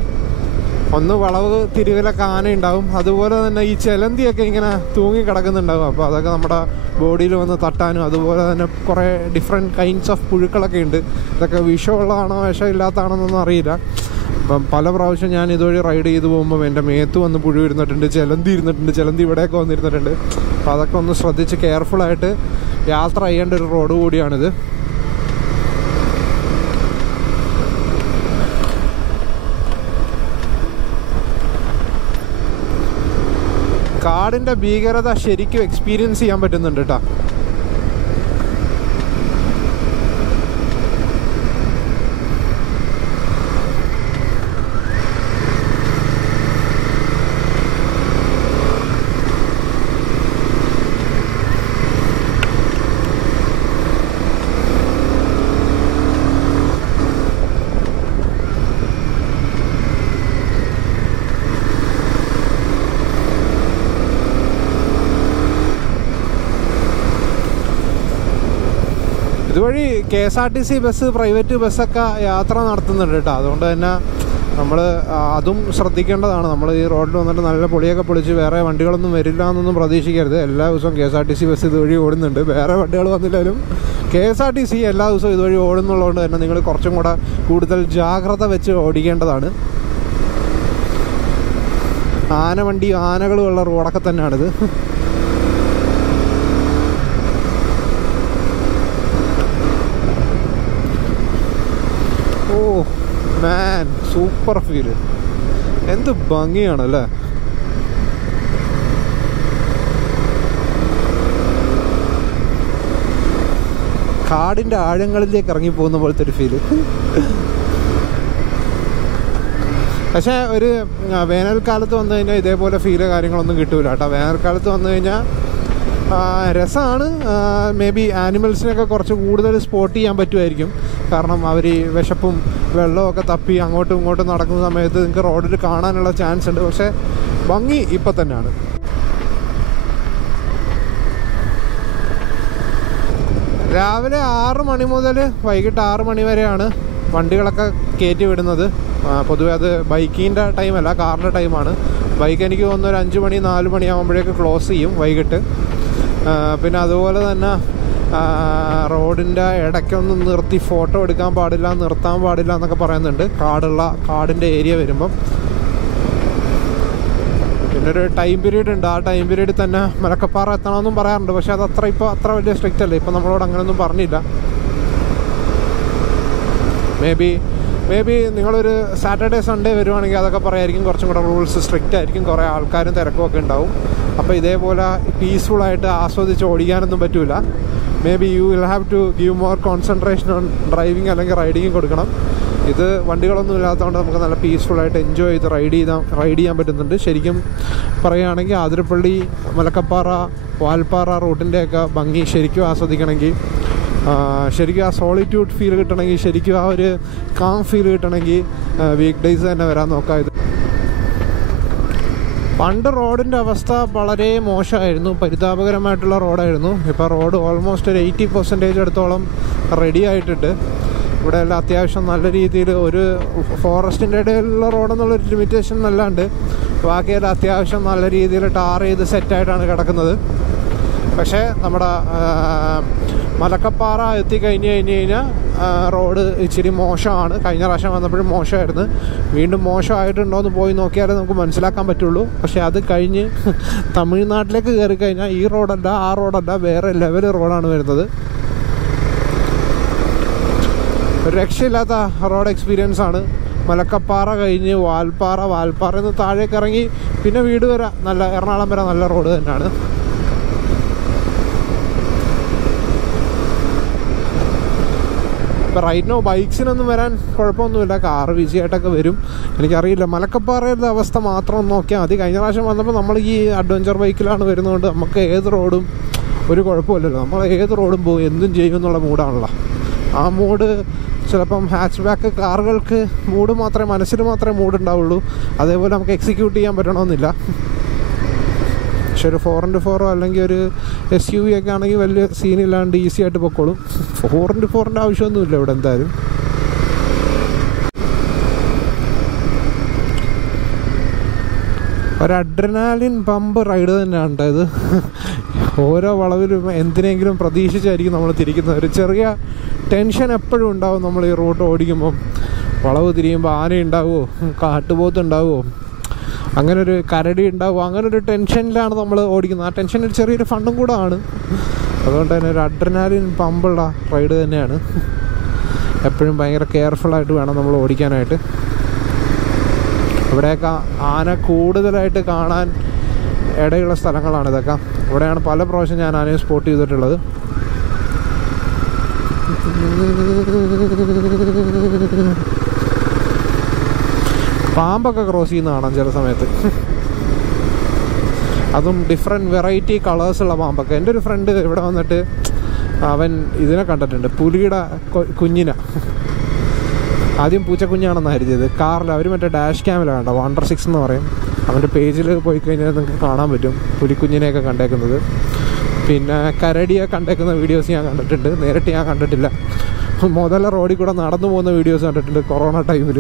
ഒന്ന് വളവ് തിരിവിലൊക്കെ ആന ഉണ്ടാവും. അതുപോലെ തന്നെ ഈ ചെലന്തിയൊക്കെ ഇങ്ങനെ തൂങ്ങി കിടക്കുന്നുണ്ടാവും. അപ്പോൾ അതൊക്കെ നമ്മുടെ ബോഡിയിൽ വന്ന് തട്ടാനും, അതുപോലെ തന്നെ കുറേ ഡിഫറെൻറ്റ് കൈൻഡ്സ് ഓഫ് പുഴുക്കളൊക്കെ ഉണ്ട്. ഇതൊക്കെ വിഷമുള്ളതാണോ വിഷമില്ലാത്തതാണോന്നൊന്നും അറിയില്ല. അപ്പം പല പ്രാവശ്യം ഞാൻ ഇതുവഴി റൈഡ് ചെയ്ത് പോകുമ്പോൾ എൻ്റെ മേത്ത് വന്ന് പുഴു ഇരുന്നിട്ടുണ്ട്, ചെലന്തി ഇരുന്നിട്ടുണ്ട്, ചെലന്തി ഇവിടെയൊക്കെ വന്നിരുന്നിട്ടുണ്ട്. അപ്പോൾ അതൊക്കെ ഒന്ന് ശ്രദ്ധിച്ച് കെയർഫുള്ളായിട്ട് യാത്ര ചെയ്യേണ്ട ഒരു റോഡ് കൂടിയാണിത്. കാടിൻ്റെ ഭീകരത ശരിക്കും എക്സ്പീരിയൻസ് ചെയ്യാൻ പറ്റുന്നുണ്ട് കേട്ടോ. ഇതുവഴി KSRTC ബസ്, പ്രൈവറ്റ് ബസ്സൊക്കെ യാത്ര നടത്തുന്നുണ്ട് കേട്ടോ. അതുകൊണ്ട് തന്നെ നമ്മൾ അതും ശ്രദ്ധിക്കേണ്ടതാണ്. നമ്മൾ ഈ റോഡിൽ വന്നിട്ട് നല്ല പൊളിയൊക്കെ പൊളിച്ച് വേറെ വണ്ടികളൊന്നും വരില്ല എന്നൊന്നും പ്രതീക്ഷിക്കരുത്. എല്ലാ ദിവസവും KSRTC ബസ് ഇതുവഴി ഓടുന്നുണ്ട്. വേറെ വണ്ടികൾ വന്നില്ലാലും KSRTC എല്ലാ ദിവസവും ഇതുവഴി ഓടുന്നുള്ളതുകൊണ്ട് തന്നെ നിങ്ങൾ കുറച്ചും കൂടെ കൂടുതൽ ജാഗ്രത വെച്ച് ഓടിക്കേണ്ടതാണ്. ആനവണ്ടി, ആനകളുള്ള റോഡൊക്കെ തന്നെയാണിത്. ഓ മാൻ, സൂപ്പർ ഫീല്. എന്ത് ഭംഗിയാണല്ലേ. കാടിൻ്റെ ആഴങ്ങളിലേക്ക് ഇറങ്ങിപ്പോകുന്ന പോലത്തെ ഒരു ഫീല്. പക്ഷേ ഒരു വേനൽക്കാലത്ത് വന്നു കഴിഞ്ഞാൽ ഇതേപോലെ ഫീല് കാര്യങ്ങളൊന്നും കിട്ടൂല കേട്ടോ. വേനൽക്കാലത്ത് വന്നു കഴിഞ്ഞാൽ രസമാണ്. മേ ബി ആനിമൽസിനൊക്കെ കുറച്ച് കൂടുതൽ സ്പോട്ട് ചെയ്യാൻ പറ്റുമായിരിക്കും. കാരണം അവർ ഈ വിശപ്പും വെള്ളമൊക്കെ തപ്പി അങ്ങോട്ടും ഇങ്ങോട്ടും നടക്കുന്ന സമയത്ത് നിങ്ങൾക്ക് റോഡിൽ കാണാനുള്ള ചാൻസ് ഉണ്ട്. പക്ഷേ ഭംഗി ഇപ്പം തന്നെയാണ്. രാവിലെ 6 മണി മുതൽ വൈകിട്ട് 6 മണി വരെയാണ് വണ്ടികളൊക്കെ കയറ്റി വിടുന്നത്. പൊതുവെ അത് ബൈക്കിൻ്റെ ടൈമല്ല, കാറിൻ്റെ ടൈമാണ്. ബൈക്ക് എനിക്ക് തോന്നുന്നു ഒരു 5 മണി 4 മണി ആകുമ്പോഴേക്ക് ക്ലോസ് ചെയ്യും വൈകിട്ട്. പിന്നെ അതുപോലെ തന്നെ റോഡിൻ്റെ ഇടയ്ക്കൊന്നും നിർത്തി ഫോട്ടോ എടുക്കാൻ പാടില്ല, നിർത്താൻ പാടില്ല എന്നൊക്കെ പറയുന്നുണ്ട് കാടിൻ്റെ ഏരിയ വരുമ്പം. പിന്നെ ഒരു ടൈം പീരീഡ് ഉണ്ട്. ആ ടൈം പീരീഡിൽ തന്നെ മലക്കപ്പാറ എത്തണമെന്നും പറയാറുണ്ട്. പക്ഷെ അത് അത്ര വലിയ സ്ട്രിക്റ്റ് അല്ല. ഇപ്പം നമ്മളോട് അങ്ങനെയൊന്നും പറഞ്ഞില്ല. മേ ബി നിങ്ങളൊരു സാറ്റർഡേ സൺഡേ വരുവാണെങ്കിൽ അതൊക്കെ പറയായിരിക്കും. കുറച്ചും കൂടെ റൂൾസ് സ്ട്രിക്റ്റ് ആയിരിക്കും. കുറേ ആൾക്കാരും തിരക്കുമൊക്കെ ഉണ്ടാവും. അപ്പോൾ ഇതേപോലെ പീസ്ഫുള്ളായിട്ട് ആസ്വദിച്ച് ഓടിക്കാനൊന്നും പറ്റില്ല. Maybe you will have to give more concentration on driving അല്ലെങ്കിൽ റൈഡിങ് കൊടുക്കണം. ഇത് വണ്ടികളൊന്നും ഇല്ലാത്തതുകൊണ്ട് നമുക്ക് നല്ല പീസ്ഫുള്ളായിട്ട് എൻജോയ് ചെയ്ത് റൈഡ് ചെയ്യാൻ പറ്റുന്നുണ്ട്. ശരിക്കും പറയുകയാണെങ്കിൽ ആതിരപ്പള്ളി, മലക്കപ്പാറ, വാൽപ്പാറ റൂട്ടിൻ്റെയൊക്കെ ഭംഗി ശരിക്കും ആസ്വദിക്കണമെങ്കിൽ ശരിക്കും ആ സോളിറ്റ്യൂഡ് ഫീൽ കിട്ടണമെങ്കിൽ, ശരിക്കും ആ ഒരു കാം ഫീൽ കിട്ടണമെങ്കിൽ വീക്ക് ഡേയ്സ് തന്നെ വരാൻ നോക്കാം. ഇത് പണ്ട് റോഡിൻ്റെ അവസ്ഥ വളരെ മോശമായിരുന്നു, പരിതാപകരമായിട്ടുള്ള റോഡായിരുന്നു. ഇപ്പോൾ റോഡ് ഓൾമോസ്റ്റ് ഒരു 80% അടുത്തോളം റെഡി ആയിട്ടുണ്ട്. ഇവിടെ എല്ലാം അത്യാവശ്യം നല്ല രീതിയിൽ, ഒരു ഫോറസ്റ്റിൻ്റെ ഇടയിലുള്ള റോഡെന്നുള്ളൊരു ലിമിറ്റേഷൻ അല്ലാണ്ട് ബാക്കിയെല്ലാം അത്യാവശ്യം നല്ല രീതിയിൽ ടാർ ചെയ്ത് സെറ്റായിട്ടാണ് കിടക്കുന്നത്. പക്ഷേ നമ്മുടെ മലക്കപ്പാറ എത്തിക്കഴിഞ്ഞ് കഴിഞ്ഞാൽ റോഡ് ഇച്ചിരി മോശമാണ്. കഴിഞ്ഞ പ്രാവശ്യം വന്നപ്പോഴും മോശമായിരുന്നു. വീണ്ടും മോശമായിട്ടുണ്ടോ എന്ന് പോയി നോക്കിയാലേ നമുക്ക് മനസ്സിലാക്കാൻ പറ്റുള്ളൂ. പക്ഷേ അത് കഴിഞ്ഞ് തമിഴ്നാട്ടിലേക്ക് കയറി കഴിഞ്ഞാൽ ഈ റോഡല്ല, ആ റോഡല്ല, വേറെ ലെവൽ റോഡാണ് വരുന്നത്. ഒരു രക്ഷയില്ലാത്ത റോഡ് എക്സ്പീരിയൻസ് ആണ്. മലക്കപ്പാറ കഴിഞ്ഞ് വാൽപ്പാറയിൽ നിന്ന് താഴേക്ക് ഇറങ്ങി പിന്നെ വീട് വരെ നല്ല, എറണാകുളം വരെ നല്ല റോഡ് തന്നെയാണ്. ഇപ്പോൾ റൈറ്റ് നോ ബൈക്സിനൊന്നും വരാൻ കുഴപ്പമൊന്നുമില്ല, കാറ് ഈസിയായിട്ടൊക്കെ വരും. എനിക്കറിയില്ല, മലക്കപ്പാറയുടെ അവസ്ഥ മാത്രം നോക്കിയാൽ മതി. കഴിഞ്ഞ പ്രാവശ്യം വന്നപ്പോൾ നമ്മൾ ഈ അഡ്വഞ്ചർ ബൈക്കിലാണ് വരുന്നതുകൊണ്ട് നമുക്ക് ഏത് റോഡും ഒരു കുഴപ്പമില്ലല്ലോ. നമ്മൾ ഏത് റോഡും പോകും, എന്തും ചെയ്യും എന്നുള്ള മൂഡാണല്ലോ. ആ മൂഡ് ചിലപ്പം ഹാച്ച് ബാക്ക് കാറുകൾക്ക് മൂഡ് മാത്രമേ, മനസ്സിന് മാത്രമേ മൂഡ് ഉണ്ടാവുള്ളൂ. അതേപോലെ നമുക്ക് എക്സിക്യൂട്ട് ചെയ്യാൻ പറ്റണമെന്നില്ല. പക്ഷെ ഒരു 4x4 അല്ലെങ്കിൽ ഒരു SUV ഒക്കെ ആണെങ്കിൽ വലിയ സീനില്ലാണ്ട് ഈസി ആയിട്ട് പൊക്കോളും. 4x4ൻ്റെ ആവശ്യമൊന്നുമില്ല ഇവിടെ എന്തായാലും. ഒരു അഡ്രിനാലിൻ പമ്പ് റൈഡ് തന്നെയാണ് ഇത്. ഓരോ വളവിലും എന്തിനെങ്കിലും പ്രതീക്ഷിച്ചായിരിക്കും നമ്മൾ തിരിക്കുന്നത്. ഒരു ചെറിയ ടെൻഷൻ എപ്പോഴും ഉണ്ടാവും നമ്മൾ ഈ റൂട്ട് ഓടിക്കുമ്പം. വളവ് തിരിയുമ്പോൾ ആന ഉണ്ടാവുമോ, കാട്ടുപോത്ത് ഉണ്ടാവുമോ, അങ്ങനൊരു കരടി ഉണ്ടാവുമോ, അങ്ങനൊരു ടെൻഷനിലാണ് നമ്മൾ ഓടിക്കുന്നത്. ആ ടെൻഷൻ ഒരു ചെറിയൊരു ഫണ്ടും കൂടെ ആണ്. അതുകൊണ്ട് തന്നെ ഒരു അഡ്രിനാലിൻ പമ്പുള്ള റൈഡ് തന്നെയാണ്. എപ്പോഴും ഭയങ്കര കെയർഫുള്ളായിട്ട് വേണം നമ്മൾ ഓടിക്കാനായിട്ട്. ഇവിടെയൊക്കെ ആന കൂടുതലായിട്ട് കാണാൻ ഇടയുള്ള സ്ഥലങ്ങളാണ് ഇതൊക്കെ. ഇവിടെയാണ് പല പ്രാവശ്യം ഞാൻ ആനയെ സ്പോട്ട് ചെയ്തിട്ടുള്ളത്. പാമ്പൊക്കെ ക്രോസ് ചെയ്യുന്ന കാണാം ചില സമയത്ത്. അതും ഡിഫറെൻറ്റ് വെറൈറ്റി കളേഴ്സുള്ള പാമ്പൊക്കെ. എൻ്റെ ഒരു ഫ്രണ്ട് ഇവിടെ വന്നിട്ട് അവൻ ഇതിനെ കണ്ടിട്ടുണ്ട്, പുലിയുടെ കുഞ്ഞിനെ. ആദ്യം പൂച്ചക്കുഞ്ഞാണെന്ന് കരുതിയത്. കാറിൽ അവർ മറ്റേ ഡാഷ് ക്യാമിലാണ് കണ്ടോ, വണ്ടർ 6 എന്ന് പറയും. അവൻ്റെ പേജിൽ പോയി കഴിഞ്ഞാൽ നിങ്ങൾക്ക് കാണാൻ പറ്റും പുലിക്കുഞ്ഞിനെയൊക്കെ കണ്ടേക്കുന്നത്. പിന്നെ കരടിയെ കണ്ടേക്കുന്ന വീഡിയോസ് ഞാൻ കണ്ടിട്ടുണ്ട്, നേരിട്ട് ഞാൻ കണ്ടിട്ടില്ല. മുതല റോഡിൽ കൂടെ നടന്നു പോകുന്ന വീഡിയോസ് കണ്ടിട്ടുണ്ട് കൊറോണ ടൈമിൽ.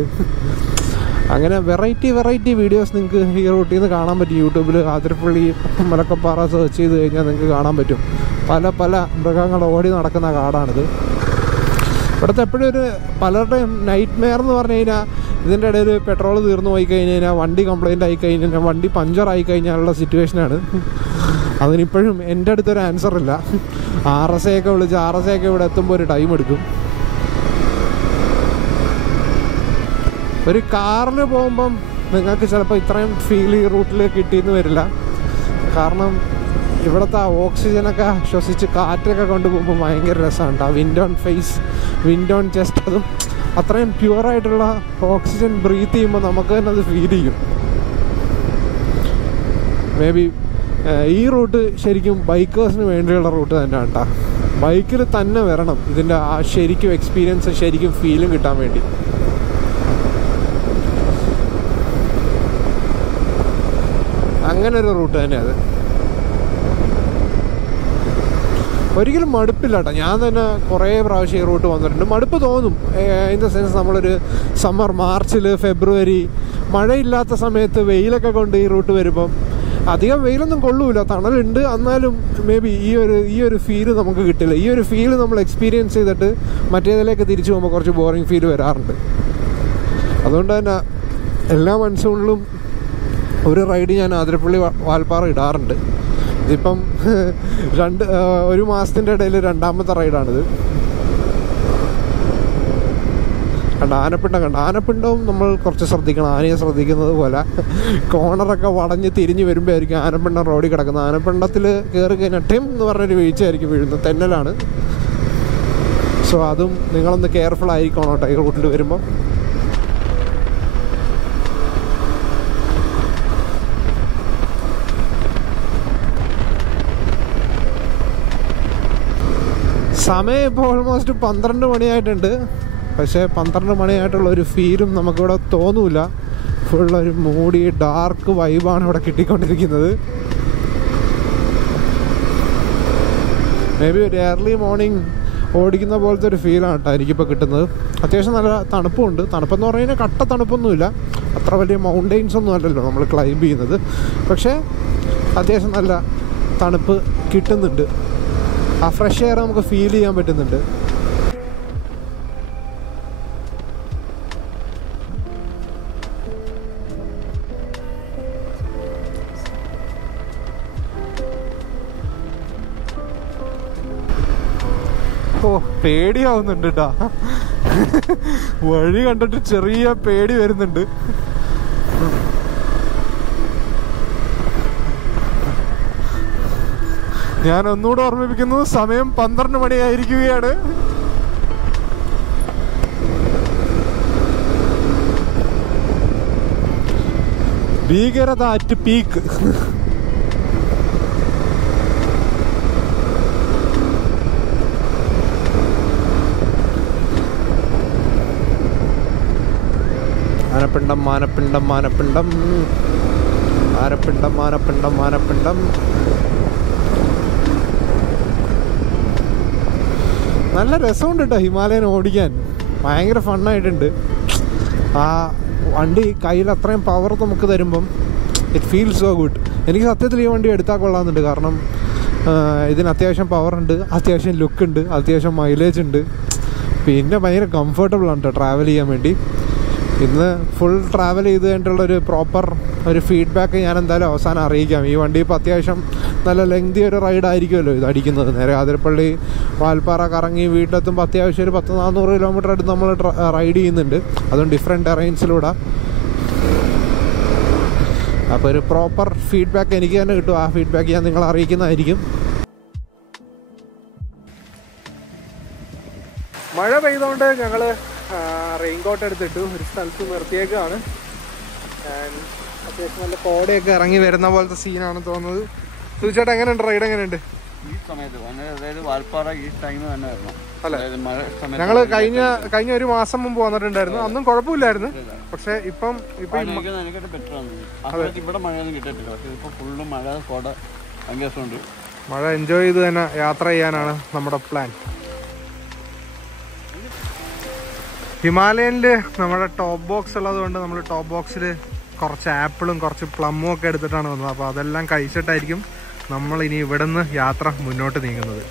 അങ്ങനെ വെറൈറ്റി വീഡിയോസ് നിങ്ങൾക്ക് ഈ റൂട്ടിൽ നിന്ന് കാണാൻ പറ്റും. യൂട്യൂബിൽ ആതിരപ്പള്ളി മലക്കപ്പാറ സെർച്ച് ചെയ്ത് കഴിഞ്ഞാൽ നിങ്ങൾക്ക് കാണാൻ പറ്റും. പല മൃഗങ്ങൾ ഓടി നടക്കുന്ന കാടാണിത്. ഇവിടുത്തെ എപ്പോഴും ഒരു പലരുടെയും നൈറ്റ് മെയർ എന്ന് പറഞ്ഞു കഴിഞ്ഞാൽ ഇതിൻ്റെ ഇടയിൽ പെട്രോൾ തീർന്നു പോയി കഴിഞ്ഞ് കഴിഞ്ഞാൽ, വണ്ടി കംപ്ലൈൻ്റ് ആയി കഴിഞ്ഞാൽ, വണ്ടി പഞ്ചറായി കഴിഞ്ഞാലുള്ള സിറ്റുവേഷനാണ്. അതിനിപ്പോഴും എൻ്റെ അടുത്തൊരു ആൻസറില്ല. RSA ഒക്കെ വിളിച്ച് RSA ഒക്കെ ഇവിടെ എത്തുമ്പോൾ ഒരു ടൈം എടുക്കും. ഒരു കാറിൽ പോകുമ്പം നിങ്ങൾക്ക് ചിലപ്പോൾ ഇത്രയും ഫീൽ ഈ റൂട്ടിൽ കിട്ടിയെന്ന് വരില്ല. കാരണം ഇവിടുത്തെ ഓക്സിജനൊക്കെ ശ്വസിച്ച് കാറ്റൊക്കെ കൊണ്ടുപോകുമ്പോൾ ഭയങ്കര രസമുണ്ട്. ആ wind on face, wind on chest, അതും അത്രയും പ്യുവറായിട്ടുള്ള ഓക്സിജൻ ബ്രീത്ത് ചെയ്യുമ്പോൾ നമുക്ക് തന്നെ അത് ഫീൽ ചെയ്യും. മേ ബി ഈ റൂട്ട് ശരിക്കും ബൈക്കേഴ്സിന് വേണ്ടിയുള്ള റൂട്ട് തന്നെയാണ് കേട്ടോ. ബൈക്കിൽ തന്നെ വരണം ഇതിൻ്റെ ആ ശരിക്കും എക്സ്പീരിയൻസ്, ശരിക്കും ഫീലും കിട്ടാൻ വേണ്ടി. അങ്ങനെ ഒരു റൂട്ട് തന്നെ അത്. ഒരിക്കലും മടുപ്പില്ല കേട്ടോ. ഞാൻ തന്നെ കുറേ പ്രാവശ്യം ഈ റൂട്ട് വന്നിട്ടുണ്ട്. മടുപ്പ് തോന്നും ഇൻ ദ സെൻസ്, നമ്മളൊരു സമ്മർ, മാർച്ചിൽ, ഫെബ്രുവരി മഴയില്ലാത്ത സമയത്ത് വെയിലൊക്കെ കൊണ്ട് ഈ റൂട്ട് വരുമ്പം അധികം വെയിലൊന്നും കൊള്ളൂല, തണലുണ്ട്. എന്നാലും മേ ബി ഈ ഒരു ഫീല് നമുക്ക് കിട്ടില്ല. ഈ ഒരു ഫീല് നമ്മൾ എക്സ്പീരിയൻസ് ചെയ്തിട്ട് മറ്റേതിലേക്ക് തിരിച്ചു പോകുമ്പോൾ കുറച്ച് ബോറിങ് ഫീൽ വരാറുണ്ട്. അതുകൊണ്ട് തന്നെ എല്ലാ മൺസൂണിലും ഒരു റൈഡ് ഞാൻ ആതിരപ്പള്ളി വാൽപ്പാറ ഇടാറുണ്ട്. ഇതിപ്പം ഒരു മാസത്തിൻ്റെ ഇടയിൽ രണ്ടാമത്തെ റൈഡാണിത്. ആനപ്പിണ്ടവും നമ്മൾ കുറച്ച് ശ്രദ്ധിക്കണം. ആനയെ ശ്രദ്ധിക്കുന്നത് പോലെ കോണറൊക്കെ വളഞ്ഞ് തിരിഞ്ഞ് വരുമ്പോഴായിരിക്കും ആനപ്പിണ്ടം റോഡിൽ കിടക്കുന്നത്. ആനപ്പിണ്ടത്തിൽ കയറി കഴിഞ്ഞാൽ ടെം എന്ന് പറഞ്ഞൊരു വീഴ്ചയായിരിക്കും വീഴുന്നത്, തെന്നലാണ്. സോ അതും നിങ്ങളൊന്ന് കെയർഫുൾ ആയിരിക്കണം കേട്ടോ ഈ റൂട്ടിൽ വരുമ്പോൾ. സമയം ഇപ്പോൾ ഓൾമോസ്റ്റ് 12 മണിയായിട്ടുണ്ട്. പക്ഷേ 12 മണിയായിട്ടുള്ള ഒരു ഫീലും നമുക്കിവിടെ തോന്നൂല. ഫുള്ളൊരു മൂടി ഡാർക്ക് വൈബാണ് ഇവിടെ കിട്ടിക്കൊണ്ടിരിക്കുന്നത്. മേ ബി ഒരു ഏർലി മോർണിംഗ് ഓടിക്കുന്ന പോലത്തെ ഒരു ഫീലാണ് കേട്ടോ എനിക്കിപ്പോൾ കിട്ടുന്നത്. അത്യാവശ്യം നല്ല തണുപ്പുണ്ട്. തണുപ്പെന്ന് പറഞ്ഞു കഴിഞ്ഞാൽ കട്ട തണുപ്പൊന്നുമില്ല. അത്ര വലിയ മൗണ്ടെയിൻസ് ഒന്നും അല്ലല്ലോ നമ്മൾ ക്ലൈംബ് ചെയ്യുന്നത്. പക്ഷേ അത്യാവശ്യം നല്ല തണുപ്പ് കിട്ടുന്നുണ്ട്. ആ ഫ്രഷ് എയർ നമുക്ക് ഫീൽ ചെയ്യാൻ പറ്റുന്നുണ്ട്. ഓ, പേടിയാവുന്നുണ്ട് കേട്ടാ. വഴി കണ്ടിട്ട് ചെറിയ പേടി വരുന്നുണ്ട്. ഞാൻ ഒന്നുകൂടെ ഓർമ്മിപ്പിക്കുന്നു, സമയം 12 മണിയായിരിക്കുകയാണ്. ഭീകരത അറ്റ് പീക്ക്. മാനപ്പിണ്ടം മാനപ്പിണ്ടം മാനപ്പിണ്ടം മാനപ്പിണ്ടം മാനപ്പിണ്ടം മാനപ്പിണ്ടം. നല്ല രസമുണ്ട് കേട്ടോ ഹിമാലയൻ ഓടിക്കാൻ. ഭയങ്കര ഫണ്ണായിട്ടുണ്ട്. ആ വണ്ടി കയ്യിൽ അത്രയും പവർ നമുക്ക് തരുമ്പം ഇറ്റ് ഫീൽസ് സോ ഗുഡ്. എനിക്ക് സത്യത്തിൽ ഈ വണ്ടി എടുത്താൽ കൊള്ളാമെന്നുണ്ട്. കാരണം ഇതിന് അത്യാവശ്യം പവറുണ്ട്, അത്യാവശ്യം ലുക്കുണ്ട്, അത്യാവശ്യം മൈലേജ് ഉണ്ട്. പിന്നെ ഭയങ്കര കംഫർട്ടബിളാണ് കേട്ടോ ട്രാവൽ ചെയ്യാൻ വേണ്ടി. ഇന്ന് ഫുൾ ട്രാവൽ ചെയ്ത് കഴിഞ്ഞിട്ടുള്ളൊരു പ്രോപ്പർ ഒരു ഫീഡ്ബാക്ക് ഞാൻ എന്തായാലും അവസാനം അറിയിക്കാം. ഈ വണ്ടി ഇപ്പോൾ അത്യാവശ്യം നല്ല ലെങ്തി ഒരു റൈഡ് ആയിരിക്കുമല്ലോ ഇത് അടിക്കുന്നത്. നേരെ അതിരപ്പള്ളി വാൽപ്പാറ കറങ്ങി വീട്ടിലെത്തുമ്പോൾ അത്യാവശ്യം ഒരു 100-400 കിലോമീറ്റർ അടുത്ത് നമ്മൾ റൈഡ് ചെയ്യുന്നുണ്ട്. അതും ഡിഫറെൻറ്റ് ടെറൈൻസിലൂടെ. അപ്പോൾ ഒരു പ്രോപ്പർ ഫീഡ്ബാക്ക് എനിക്ക് തന്നെ കിട്ടും. ആ ഫീഡ്ബാക്ക് ഞാൻ നിങ്ങളെ അറിയിക്കുന്നതായിരിക്കും. മഴ പെയ്തുകൊണ്ട് ഞങ്ങൾ റെയിൻകോട്ട് എടുത്തിട്ടു ഒരു സ്ഥലത്ത് നിർത്തിയേക്കാണ്. അത്യാവശ്യം നല്ല കോടയൊക്കെ ഇറങ്ങി വരുന്ന പോലത്തെ സീനാണ് തോന്നുന്നത്. തീർച്ചയായിട്ടും എങ്ങനെയുണ്ട് റൈഡ്? എങ്ങനെയുണ്ട് ഈ സമയത്ത്? അതായത് വാൽപ്പാറ ഈ ടൈം തന്നെ വരണം അല്ലേ? മഴ സമയത്ത് ഞങ്ങൾ കഴിഞ്ഞ ഒരു മാസം മുമ്പ് വന്നിട്ടുണ്ടായിരുന്നു. അന്നും കുഴപ്പമില്ലായിരുന്നു. പക്ഷെ ഇപ്പം എനിക്കിട്ട് ബെറ്റർ ആണ്. ഇവിടെ മഴയൊന്നും കിട്ടിയിട്ടില്ല. പക്ഷെ ഇപ്പൊ ഫുള്ള് മഴ, കോട, ഭയങ്കര രസമുണ്ട്. മഴ എൻജോയ് ചെയ്ത് തന്നെ യാത്ര ചെയ്യാനാണ് നമ്മുടെ പ്ലാൻ. ഹിമാലയനിൽ നമ്മുടെ ടോപ്പ് ബോക്സ് ഉള്ളത് കൊണ്ട് നമ്മൾ ടോപ്പ് ബോക്സിൽ കുറച്ച് ആപ്പിളും കുറച്ച് പ്ലമ്മും ഒക്കെ എടുത്തിട്ടാണ് വന്നത്. അപ്പോൾ അതെല്ലാം കഴിച്ചിട്ടായിരിക്കും നമ്മൾ ഇനി ഇവിടെ നിന്ന് യാത്ര മുന്നോട്ട് നീങ്ങുന്നത്.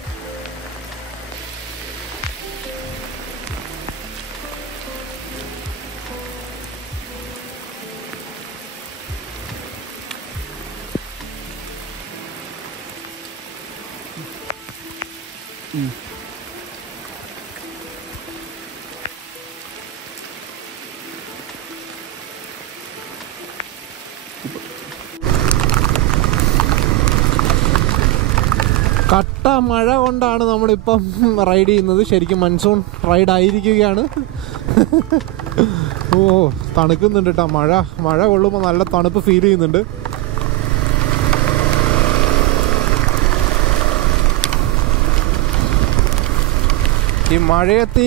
കട്ട മഴ കൊണ്ടാണ് നമ്മളിപ്പം റൈഡ് ചെയ്യുന്നത്. ശരിക്കും മൺസൂൺ റൈഡ് ആയിരിക്കുകയാണ്. ഓ, തണുക്കുന്നുണ്ട് കേട്ടോ. മഴ കൊള്ളുമ്പോൾ നല്ല തണുപ്പ് ഫീൽ ചെയ്യുന്നുണ്ട്. ഈ മഴയത്ത്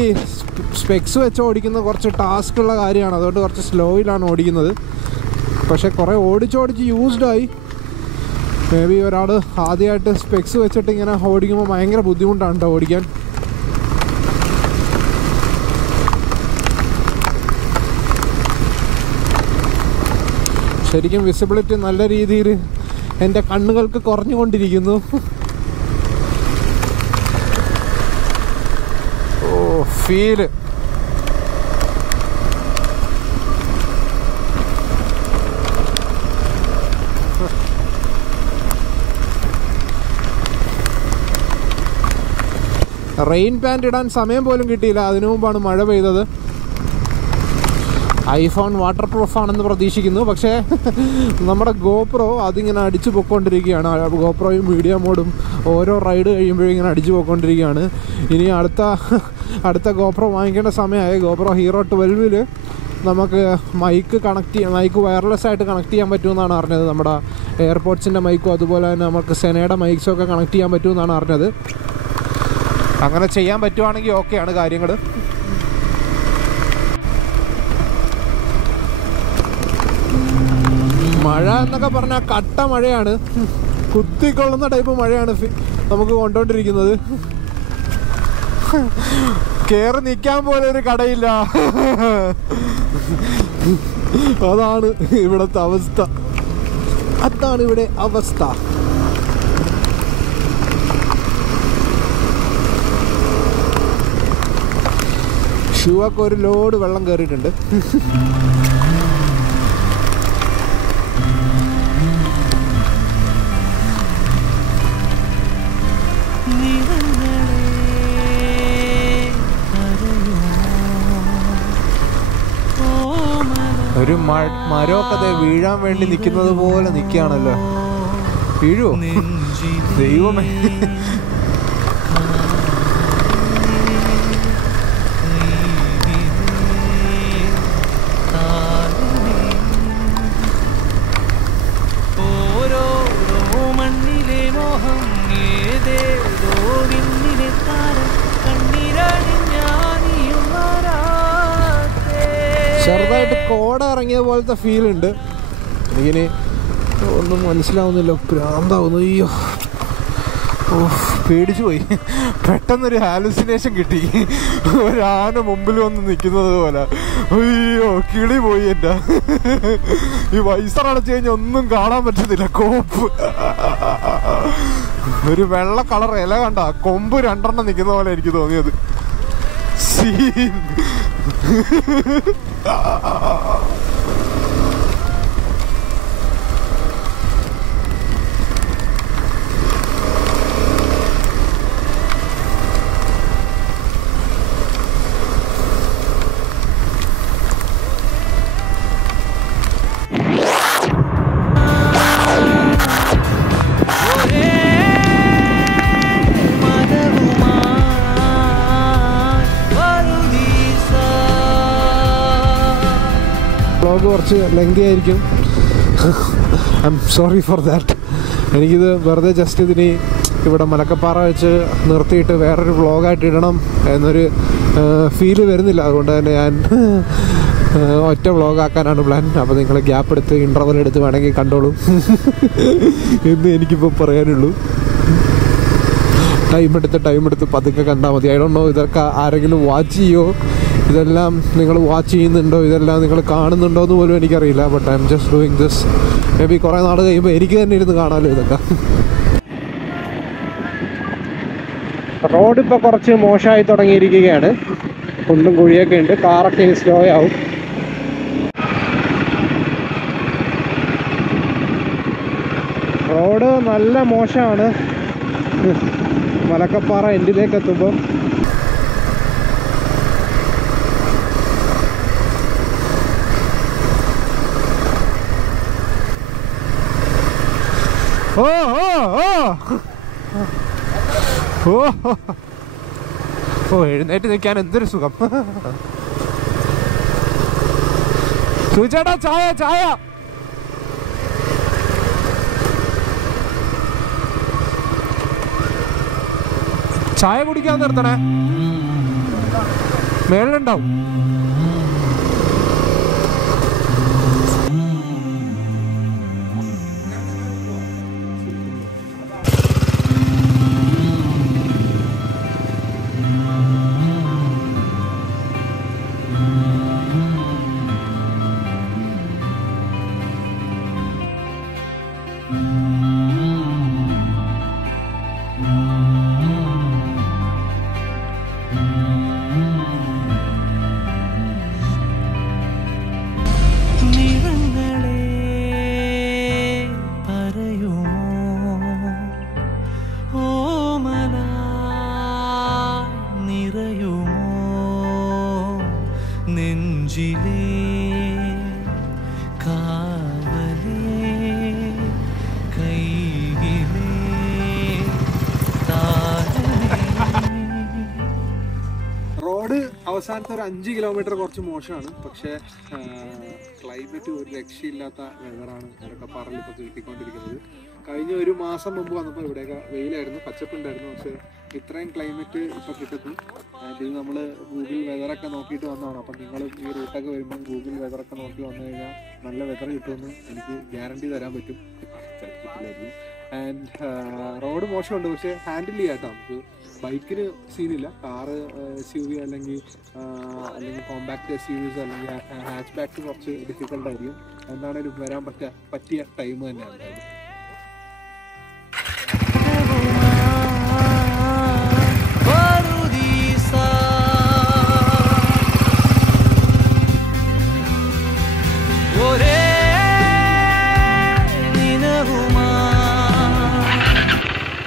സ്പെക്സ് വെച്ച് ഓടിക്കുന്നത് കുറച്ച് ടാസ്ക് ഉള്ള കാര്യമാണ്. അതുകൊണ്ട് കുറച്ച് സ്ലോയിലാണ് ഓടിക്കുന്നത്. പക്ഷെ കുറേ ഓടിച്ചോടിച്ച് യൂസ്ഡായി. മേ ബി ഒരാൾ ആദ്യമായിട്ട് സ്പെക്സ് വെച്ചിട്ട് ഇങ്ങനെ ഓടിക്കുമ്പോൾ ഭയങ്കര ബുദ്ധിമുട്ടാണ് കേട്ടോ ഓടിക്കാൻ. ശരിക്കും വിസിബിലിറ്റി നല്ല രീതിയിൽ എൻ്റെ കണ്ണുകൾക്ക് കുറഞ്ഞുകൊണ്ടിരിക്കുന്നു. ഓ, ഫീല് റെയിൻ പാൻറ് ഇടാൻ സമയം പോലും കിട്ടിയില്ല. അതിനു മുമ്പാണ് മഴ പെയ്തത്. ഐഫോൺ വാട്ടർ പ്രൂഫാണെന്ന് പ്രതീക്ഷിക്കുന്നു. പക്ഷേ നമ്മുടെ ഗോപ്രോ അതിങ്ങനെ അടിച്ചു പൊയ്ക്കൊണ്ടിരിക്കുകയാണ്. ഗോപ്രോയും മീഡിയ മോഡും ഓരോ റൈഡ് കഴിയുമ്പോഴും ഇങ്ങനെ അടിച്ചു പോയിക്കൊണ്ടിരിക്കുകയാണ്. ഇനി അടുത്ത ഗോപ്രോ വാങ്ങിക്കേണ്ട സമയമായി. ഗോപ്രോ ഹീറോ 12 നമുക്ക് മൈക്ക് വയർലെസ് ആയിട്ട് കണക്ട് ചെയ്യാൻ പറ്റുമെന്നാണ് അറിഞ്ഞത്. നമ്മുടെ എയർപോർട്സിൻ്റെ മൈക്കും അതുപോലെ തന്നെ നമുക്ക് സെനയുടെ മൈക്സും ഒക്കെ കണക്ട് ചെയ്യാൻ പറ്റുമെന്നാണ് അറിഞ്ഞത്. അങ്ങനെ ചെയ്യാൻ പറ്റുവാണെങ്കിൽ ഓക്കെയാണ് കാര്യങ്ങൾ. മഴ എന്നൊക്കെ പറഞ്ഞാൽ കട്ട മഴയാണ്, കുത്തിക്കൊള്ളുന്ന ടൈപ്പ് മഴയാണ് നമുക്ക് കൊണ്ടോണ്ടിരിക്കുന്നത്. കേറി നിൽക്കാൻ പോലെ ഒരു കടയില്ല. അതാണ് ഇവിടുത്തെ അവസ്ഥ. അതാണ് ഇവിടെ അവസ്ഥ. ഷൂവൊക്കെ ഒരു ലോഡ് വെള്ളം കയറിയിട്ടുണ്ട്. ഒരു മരമൊക്കെ വീഴാൻ വേണ്ടി നിൽക്കുന്നത് പോലെ നിൽക്കുകയാണല്ലോ. വീഴുവോ ദൈവമേ. ചെറുതായിട്ട് കോട ഇറങ്ങിയ പോലത്തെ ഫീൽ ഉണ്ട്. എനിക്കിനി ഒന്നും മനസ്സിലാവുന്നില്ല, ഭ്രാന്താവുന്നു. അയ്യോ, ഓ പേടിച്ചു പോയി. പെട്ടെന്നൊരു ഹാലുസിനേഷൻ കിട്ടി, ഒരാന മുമ്പിൽ വന്ന് നിൽക്കുന്നത് പോലെ. അയ്യോ കിളി പോയി എൻ്റെ. ഈ വൈസർ അടച്ചു കഴിഞ്ഞാൽ ഒന്നും കാണാൻ പറ്റുന്നില്ല. കോപ്പ് ഒരു വെള്ള കളർ ഇല കണ്ട കൊമ്പ് 2 നിൽക്കുന്ന പോലെ എനിക്ക് തോന്നിയത്. സീൻ. വ്ളോഗ് കുറച്ച് ലെങ്തി ആയിരിക്കും. I am sorry for that. എനിക്കിത് വെറുതെ ജസ്റ്റ് ഇതിന് ഇവിടെ മലക്കപ്പാറ വെച്ച് നിർത്തിയിട്ട് വേറൊരു വ്ളോഗായിട്ട് ഇടണം എന്നൊരു ഫീല് വരുന്നില്ല. അതുകൊണ്ട് തന്നെ ഞാൻ ഒറ്റ വ്ളോഗാക്കാനാണ് പ്ലാൻ. അപ്പോൾ നിങ്ങൾ ഗ്യാപ്പ് എടുത്ത് ഇൻ്റർവൽ എടുത്ത് വേണമെങ്കിൽ കണ്ടോളൂ എന്ന് എനിക്കിപ്പോൾ പറയാനുള്ളൂ. ടൈം എടുത്ത് പതുക്കെ കണ്ടാൽ മതി. ഐ ഡോണ്ട് നോ ഇതൊക്കെ ആരെങ്കിലും വാച്ച് ചെയ്യോ, ഇതെല്ലാം നിങ്ങൾ വാച്ച് ചെയ്യുന്നുണ്ടോ, ഇതെല്ലാം നിങ്ങൾ കാണുന്നുണ്ടോ എന്ന് പോലും എനിക്കറിയില്ല. But I am just doing this. May be കുറേ നാൾ കഴിയുമ്പോൾ എനിക്ക് തന്നെ ഇരുന്ന് കാണാമല്ലോ ഇതൊക്കെ. റോഡ് ഇപ്പോൾ കുറച്ച് മോശമായി തുടങ്ങിയിരിക്കുകയാണ്. കുണ്ടും കുഴിയൊക്കെ ഉണ്ട്, കാറൊക്കെ സ്ലോ ആവും. റോഡ് നല്ല മോശമാണ് മലക്കപ്പാറ എൻഡിലേക്ക് എത്തുമ്പോൾ. ഓ ഓ ഓ ഓ ഓ എഴുന്നേറ്റ് നിൽക്കാൻ എന്തൊരു സുഖം. സുചേട്ടാ ചായ ചായ. ചായ കുടിക്കാൻ നിർത്തണേ, മേളിലുണ്ടാവും. റോഡ് അവസാനത്തെ ഒരു 5 കിലോമീറ്റർ കുറച്ച് മോശമാണ്. പക്ഷേ ക്ലൈമറ്റ് ഒരു രക്ഷയില്ലാത്ത വെതറാണ് മലക്കപ്പാറയിൽ ഇപ്പോൾ കിട്ടിക്കൊണ്ടിരിക്കുന്നത്. കഴിഞ്ഞ ഒരു മാസം മുമ്പ് വന്നപ്പോൾ ഇവിടെയൊക്കെ വെയിലായിരുന്നു, പച്ചപ്പുണ്ടായിരുന്നു. പക്ഷേ ഇത്രയും ക്ലൈമറ്റ് ഇപ്പോൾ കിട്ടുന്നു. ആൻഡ് ഇത് നമ്മൾ ഗൂഗിൾ വെതറൊക്കെ നോക്കിയിട്ട് വന്നതാണ്. അപ്പം നിങ്ങൾ ഈ റൂട്ടൊക്കെ വരുമ്പം ഗൂഗിൾ വെതറൊക്കെ നോക്കി വന്നു കഴിഞ്ഞാൽ നല്ല വെതർ കിട്ടുമെന്ന് എനിക്ക് ഗ്യാരണ്ടി തരാൻ പറ്റും. ആൻഡ് റോഡ് മോശമുണ്ട്, പക്ഷേ ഹാൻഡിൽ ചെയ്യാം കേട്ടോ. നമുക്ക് ബൈക്കിന് സീനില്ല. കാറ് SUV അല്ലെങ്കിൽ കോമ്പാക്ട് SUVs അല്ലെങ്കിൽ ഹാച്ച് ബാക്ക് കുറച്ച് ഡിഫിക്കൽട്ടായിരിക്കും. എന്താണേലും വരാൻ പറ്റിയ ടൈം തന്നെയാണ്.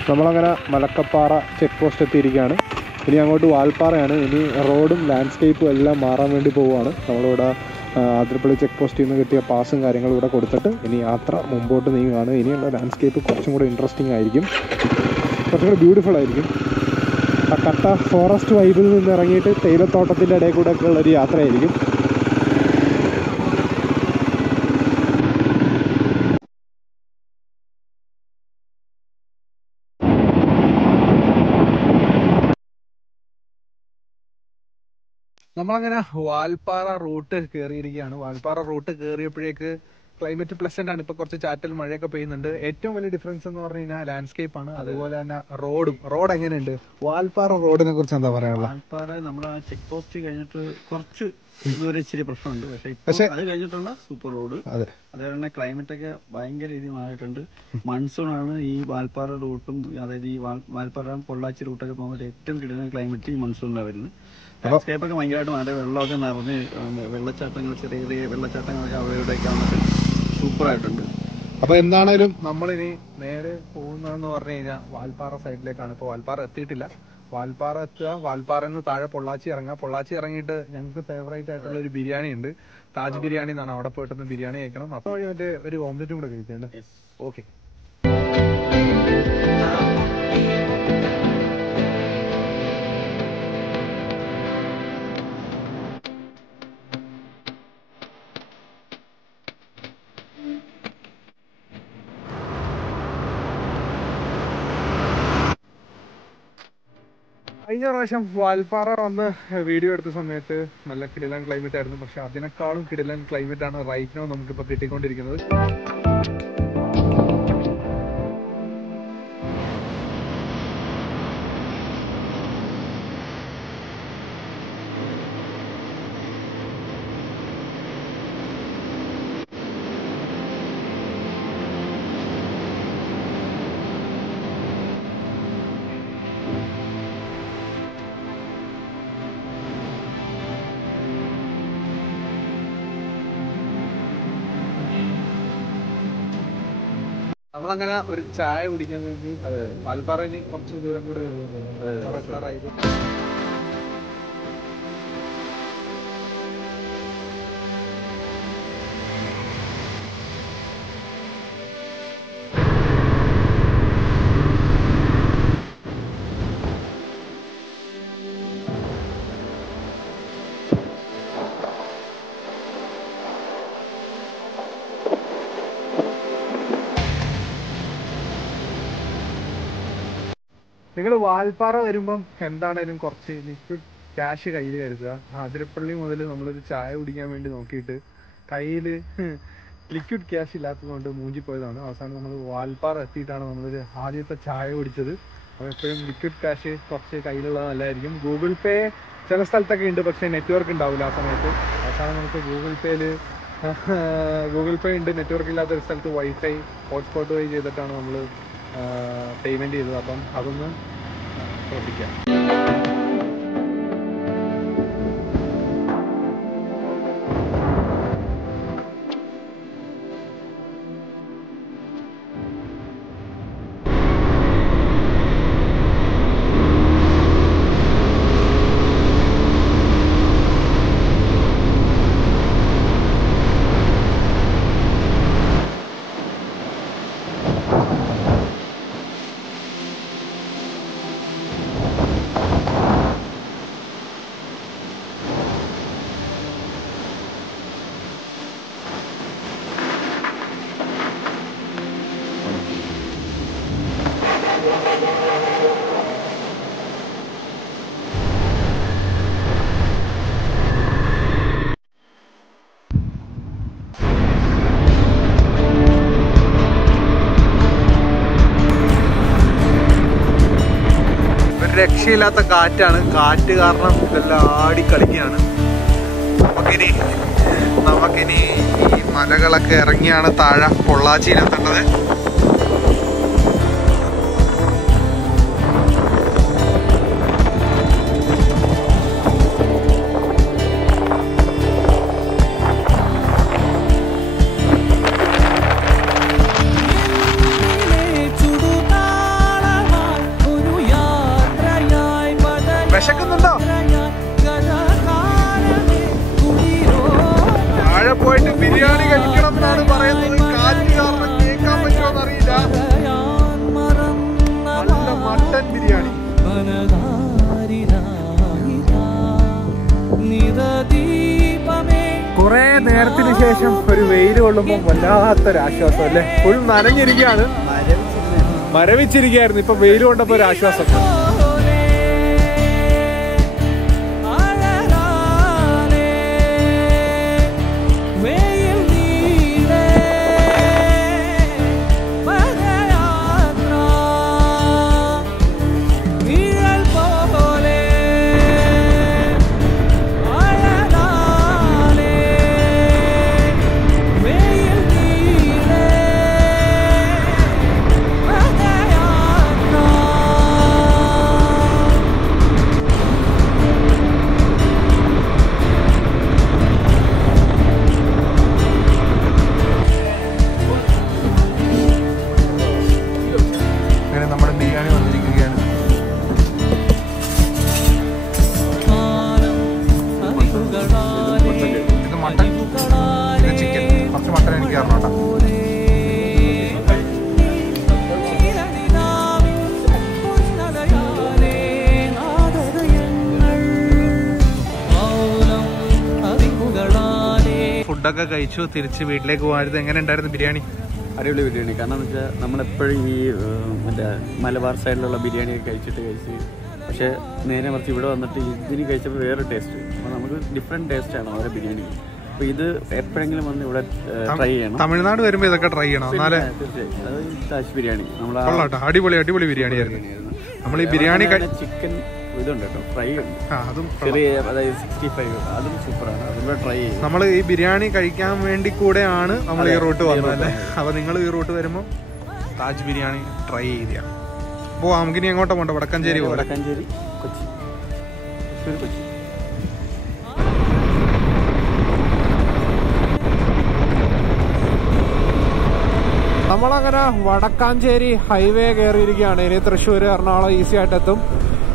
നമ്മളങ്ങനെ മലക്കപ്പാറ ചെക്ക് പോസ്റ്റ് എത്തിയിരിക്കുകയാണ്. ഇനി അങ്ങോട്ട് വാൽപ്പാറയാണ്. ഇനി റോഡും ലാൻഡ്സ്കേപ്പും എല്ലാം മാറാൻ വേണ്ടി പോവുകയാണ്. നമ്മളിവിടെ അതിരപ്പള്ളി ചെക്ക് പോസ്റ്റിൽ നിന്ന് കിട്ടിയ പാസും കാര്യങ്ങളും ഇവിടെ കൊടുത്തിട്ട് ഇനി യാത്ര മുമ്പോട്ട് നീങ്ങുകയാണ്. ഇനിയുള്ള ലാൻഡ്സ്കേപ്പ് കുറച്ചും കൂടെ ഇൻട്രസ്റ്റിംഗ് ആയിരിക്കും, കുറച്ചും കൂടെ ബ്യൂട്ടിഫുൾ ആയിരിക്കും. ആ കട്ട ഫോറസ്റ്റ് വൈബിൽ നിന്ന് ഇറങ്ങിയിട്ട് തേയിലത്തോട്ടത്തിൻ്റെ ഇടയിൽ കൂടെ ഒക്കെ ഉള്ളൊരു യാത്രയായിരിക്കും. നമ്മളങ്ങനെ വാൽപ്പാറ റൂട്ട് കയറിയിരിക്കുകയാണ്. വാൽപ്പാറ റൂട്ട് കയറിയപ്പോഴേക്ക് ക്ലൈമറ്റ് പ്ലസന്റ് ആണ്. ഇപ്പൊ കുറച്ച് ചാറ്റൽ മഴയൊക്കെ പെയ്യുന്നുണ്ട്. ഏറ്റവും വലിയ ഡിഫറൻസ് എന്ന് പറഞ്ഞു കഴിഞ്ഞാൽ ലാൻഡ്സ്കേപ്പ് ആണ്. അതുപോലെ തന്നെ റോഡ് എങ്ങനെയുണ്ട്? വാൽപ്പാറ റോഡിനെ കുറിച്ച് എന്താ പറയാനുള്ളത്? വാൽപ്പാറ നമ്മുടെ ചെക്ക് പോസ്റ്റ് കഴിഞ്ഞിട്ട് കുറച്ച് ഇതുവരെ ഇച്ചിരി പ്രശ്നമുണ്ട്. പക്ഷെ അത് കഴിഞ്ഞിട്ടുള്ള സൂപ്പർ റോഡ്. അതേപോലെ തന്നെ ക്ലൈമറ്റ് ഒക്കെ ഭയങ്കര രീതിയിൽ മാറിയിട്ടുണ്ട്. മൺസൂൺ ആണ് ഈ വാൽപ്പാറ റൂട്ടും, അതായത് ഈ വാൽപ്പാറ പൊള്ളാച്ചി റൂട്ടൊക്കെ പോകുമ്പോൾ ഏറ്റവും കിട്ടുന്ന ക്ലൈമറ്റ് ഈ മൺസൂണിലാണ് വരുന്നത്. ലാൻഡ്സ്കേപ്പൊക്കെ ഭയങ്കരമായിട്ട് മാറി, വെള്ളമൊക്കെ നിറഞ്ഞ് വെള്ളച്ചാട്ടങ്ങൾ, ചെറിയ ചെറിയ വെള്ളച്ചാട്ടങ്ങളൊക്കെ അവിടെ ഇവിടെയൊക്കെ വന്നിട്ട് സൂപ്പറായിട്ടുണ്ട്. അപ്പൊ എന്താണേലും നമ്മളിനി നേരെ പോകുന്നതെന്ന് പറഞ്ഞു കഴിഞ്ഞാൽ വാൽപ്പാറ സൈഡിലേക്കാണ്. ഇപ്പൊ വാൽപ്പാറ എത്തിയിട്ടില്ല. വാൽപ്പാറ എത്തുക, വാൽപ്പാറയിൽ നിന്ന് താഴെ പൊള്ളാച്ചി ഇറങ്ങുക. പൊള്ളാച്ചി ഇറങ്ങിയിട്ട് ഞങ്ങൾക്ക് ഫേവറേറ്റ് ആയിട്ടുള്ള ഒരു ബിരിയാണി ഉണ്ട്, താജ് ബിരിയാണി എന്നാണ്. അവിടെ പോയിട്ടൊന്ന് ബിരിയാണി കഴിക്കണം. അപ്പോൾ വഴി മറ്റേ ഒരു ഓംലെറ്റും കൂടെ കഴിക്കുന്നുണ്ട്. ഓക്കെ. കഴിഞ്ഞ പ്രാവശ്യം വാൽപ്പാറ വന്ന് വീഡിയോ എടുത്ത സമയത്ത് നല്ല കിടിലൻ ക്ലൈമറ്റ് ആയിരുന്നു. പക്ഷെ അതിനേക്കാളും കിടിലൻ ക്ലൈമറ്റ് ആണ് റൈറ്റ് നോ നമുക്കിപ്പോൾ കിട്ടിക്കൊണ്ടിരിക്കുന്നത്. നമ്മളങ്ങനെ ഒരു ചായ കുടിക്കാൻ വേണ്ടി വാൽപ്പാറയിൽ കുറച്ച് ദൂരം കൂടെ വരുന്നുണ്ട്. നിങ്ങൾ വാൽപ്പാറ വരുമ്പം എന്താണേലും കുറച്ച് ലിക്വിഡ് ക്യാഷ് കയ്യിൽ കരുതുക. അതിരപ്പള്ളി മുതൽ നമ്മളൊരു ചായ കുടിക്കാൻ വേണ്ടി നോക്കിയിട്ട് കയ്യിൽ ലിക്വിഡ് ക്യാഷ് ഇല്ലാത്തതുകൊണ്ട് മൂഞ്ചിപ്പോയതാണ്. അവസാനം നമ്മൾ വാൽപ്പാറ എത്തിയിട്ടാണ് നമ്മളൊരു ആദ്യത്തെ ചായ കുടിച്ചത്. അപ്പോൾ എപ്പോഴും ലിക്വിഡ് ക്യാഷ് കുറച്ച് കയ്യിലുള്ളത് നല്ലതായിരിക്കും. ഗൂഗിൾ പേ ചില സ്ഥലത്തൊക്കെ ഉണ്ട്, പക്ഷേ നെറ്റ്വർക്ക് ഉണ്ടാവില്ല ആ സമയത്ത്. അവസാനം നമുക്ക് ഗൂഗിൾ പേ ഉണ്ട്, നെറ്റ്വർക്ക് ഇല്ലാത്തൊരു സ്ഥലത്ത് വൈഫൈ ഹോട്ട്സ്പോട്ട് വഴി ചെയ്തിട്ടാണ് നമ്മൾ പേയ്മെൻറ്റ് ചെയ്തത്. അപ്പം അതൊന്ന് ശ്രദ്ധിക്കാം. രക്ഷയില്ലാത്ത കാറ്റാണ്. കാറ്റ് കാരണം ഇതെല്ലാം ആടി കളിക്കുകയാണ്. നമുക്കിനി ഈ മലകളൊക്കെ ഇറങ്ങിയാണ് താഴെ പൊള്ളാച്ചിയിലെത്തേണ്ടത്. വിശക്കുന്നുണ്ടോ? താഴെ പോയിട്ട് ബിരിയാണി കഴിക്കണം എന്നാണ് പറയുന്നത്. കാറ്റ് കാരണം കേൾക്കാൻ പറ്റുമോന്ന് അറിയില്ല. നല്ല മട്ടൻ ബിരിയാണി. കുറെ നേരത്തിന് ശേഷം ഒരു വെയിൽ കൊള്ളുമ്പോൾ വല്ലാത്തൊരാശ്വാസം അല്ലേ. ഫുൾ നനഞ്ഞിരിക്കുകയാണ്, മരവിച്ചിരിക്കുകയായിരുന്നു. ഇപ്പൊ വെയിൽ കൊണ്ടപ്പോ ഒരു ആശ്വാസം. ഫുഡൊക്കെ കഴിച്ചു തിരിച്ച് വീട്ടിലേക്ക് പോകാറുണ്ട്. എങ്ങനെ ഉണ്ടായിരുന്നു ബിരിയാണി? അടിപൊളി ബിരിയാണി. കാരണം എന്ന് വെച്ചാൽ നമ്മളെപ്പോഴും ഈ മറ്റേ മലബാർ സൈഡിലുള്ള ബിരിയാണിയൊക്കെ കഴിച്ച് പക്ഷേ നേരെ മറിച്ച് ഇവിടെ വന്നിട്ട് ഇതിന് കഴിച്ചപ്പോൾ വേറെ ടേസ്റ്റ്. അപ്പോൾ നമുക്ക് ഡിഫറെൻറ്റ് ടേസ്റ്റാണ് ഓരോ ബിരിയാണി. അപ്പോൾ ഇത് എപ്പോഴെങ്കിലും വന്ന് ഇവിടെ ട്രൈ ചെയ്യണം. തമിഴ്നാട് വരുമ്പോൾ ഇതൊക്കെ ട്രൈ ചെയ്യണം. തീർച്ചയായും. അത് താജ് ബിരിയാണി നമ്മൾ അടിപൊളി ബിരിയാണി ആയിരുന്നു. നമ്മൾ ഈ ബിരിയാണി ചിക്കൻ ഇതുണ്ട് കേട്ടോ, ഫ്രൈ ഉണ്ട്, ചെറിയ അതായത് 65 അതും സൂപ്പറാണ്. അതുകൂടെ ട്രൈ ചെയ്യും. നമ്മൾ ഈ ബിരിയാണി കഴിക്കാൻ വേണ്ടി കൂടെയാണ് നമ്മൾ ഈ റൂട്ട് വന്നതല്ലേ. അപ്പോൾ നിങ്ങൾ ഈ റൂട്ട് വരുമ്പോൾ താജ് ബിരിയാണി ട്രൈ ചെയ്യുക. അപ്പോൾ നമുക്കിനി എങ്ങോട്ടാ പോകണ്ട? വടക്കാഞ്ചേരി പോലെ. വടക്കാഞ്ചേരി, കൊച്ചി, കൊച്ചി. നമ്മളങ്ങനെ വടക്കാഞ്ചേരി ഹൈവേ കയറിയിരിക്കുകയാണ്. ഇനി തൃശ്ശൂർ എറണാകുളം ഈസി ആയിട്ട് എത്തും.